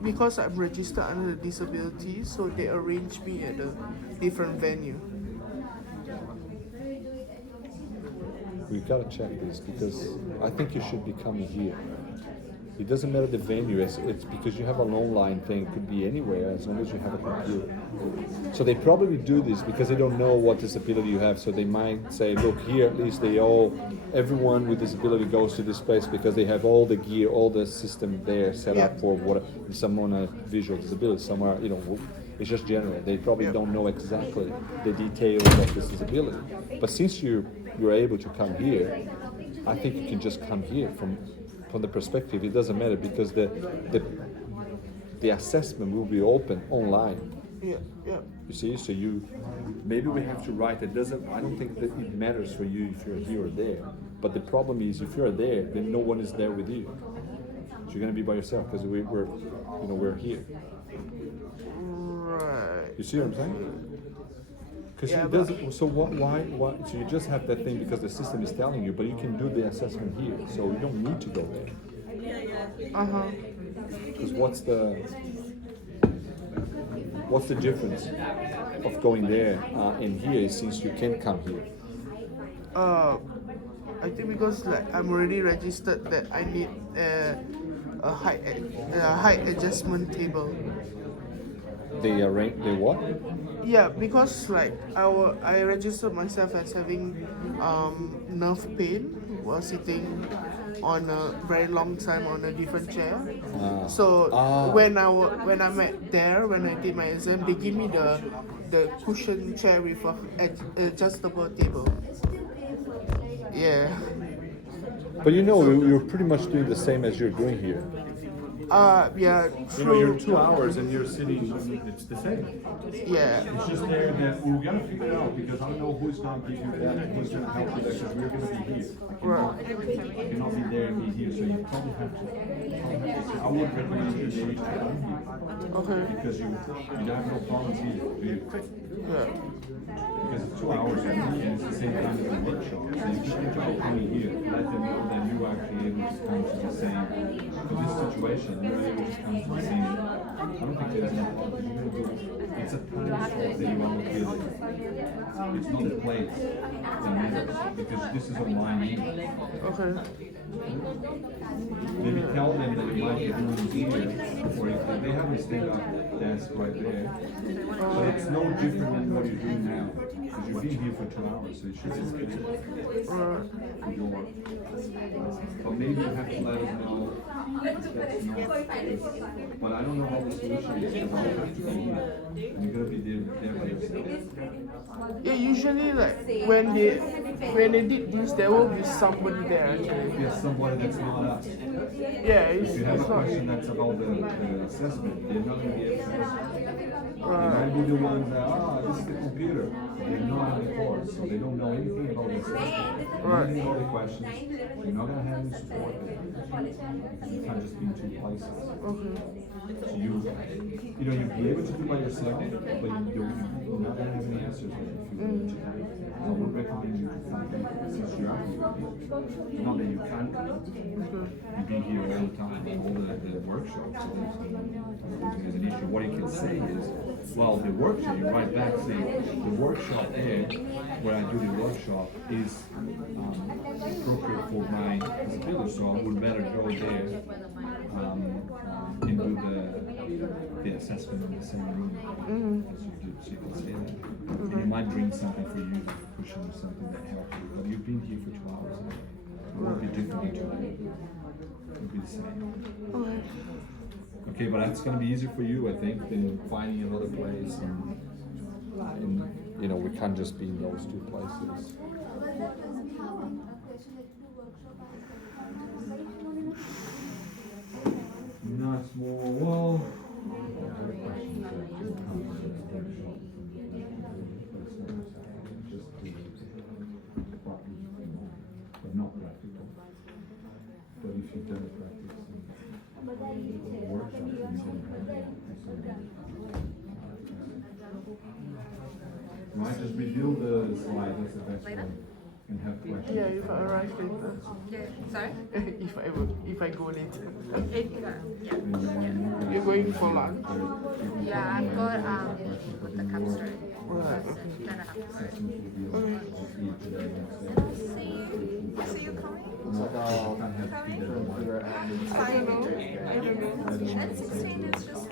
Because I'm registered under the disability, so they arranged me at a different venue. We've got to check this because I think you should be coming here. It doesn't matter the venue, it's because you have an online thing, it could be anywhere as long as you have a computer. So they probably do this because they don't know what disability you have, so they might say, look, here at least everyone with disability goes to this place because they have all the gear, all the system there set up for what someone a visual disability, somewhere, it's just general. They probably don't know exactly the details of this disability. But since you're able to come here, I think you can just come here from the perspective. It doesn't matter because the assessment will be open online. Yeah, yeah. You see, so maybe we have to write it. I don't think that it matters for you if you're here or there. But the problem is if you're there, then no one is there with you. So you're gonna be by yourself because we're here. Right. You see what I'm saying? Because Yeah, it doesn't. So why? So you just have that thing because the system is telling you, but you can do the assessment here, so you don't need to go there. Because what's the difference of going there and here since you can come here? I think because I'm already registered that I need a height adjustment table. They what? Yeah, because I registered myself as having nerve pain while sitting on a very long time on a different chair. When I did my exam, they give me the cushion chair with a adjustable table. Yeah. But you're pretty much doing the same as you're doing here. Yeah, You know, you're true. 2 hours and you're sitting, it's the same. Yeah. It's just there that we gotta figure it out because I don't know who's gonna give you that, who's gonna help you there, because we're gonna be here. I cannot be there and be here, so you probably have to. I would recommend you to be here Okay. because you have no problems here, do you? Yeah. Because it's 2 hours and it's the same time as the workshop. So you just think about coming here, let them know that you are actually able to come to the same, for this situation, you're able to come to the same. I don't think there's any problem. You're gonna do it. It's a time slot that you allocate. It's not a place that matters, because this is online anyway. Okay. Maybe tell them that you might be doing here, or if they have a stand-up desk right there. But it's no different than what you're doing now, because you've been here for 2 hours, so it should be good for your work. But maybe you have to let us know if that's not. But I don't know how the solution is, because I'll have to be here, and you're gonna be there by yourself. Yeah, usually like when they did this, there will be somebody there actually. Yes, somebody that's not us. Yeah, If you have a it's not. question that's about the assessment, they're not gonna be able to answer. They Right. might be the ones that, this is the computer. They're not on the course, so they don't know anything about the assessment. Right. Anything about the questions. You're not gonna have any support there. You can't just be in two places. Okay. So you'll be able to do by yourself, but you're not gonna have any answers there if you go to that. I would recommend you to come here since you are here. Not that you can't come. You've been here all the time, all the workshops. So there's an issue. What you can say is, well, the workshop, you write back saying, the workshop there, where I do the workshop, is appropriate for my disability, so I would better go there and do the assessment in the same room as you do, so you can say that. And it might bring something for you, pushing something that helps you, but you've been here for 2 hours. It won't be different than today. It'll be the same. Okay. Okay, but that's gonna be easier for you, I think, than finding another place and we can't just be in those two places. not small, well. But not practical. But if you've done a practice and workshop, right, just review the slide, that's the best way. And have questions. Yeah, if I arrive later. Yeah, sorry? if I go later. Yeah. You're going for lunch? Yeah, I've got with the capstone. Right, Then I have to okay. see you coming? I don't know. And 16 is just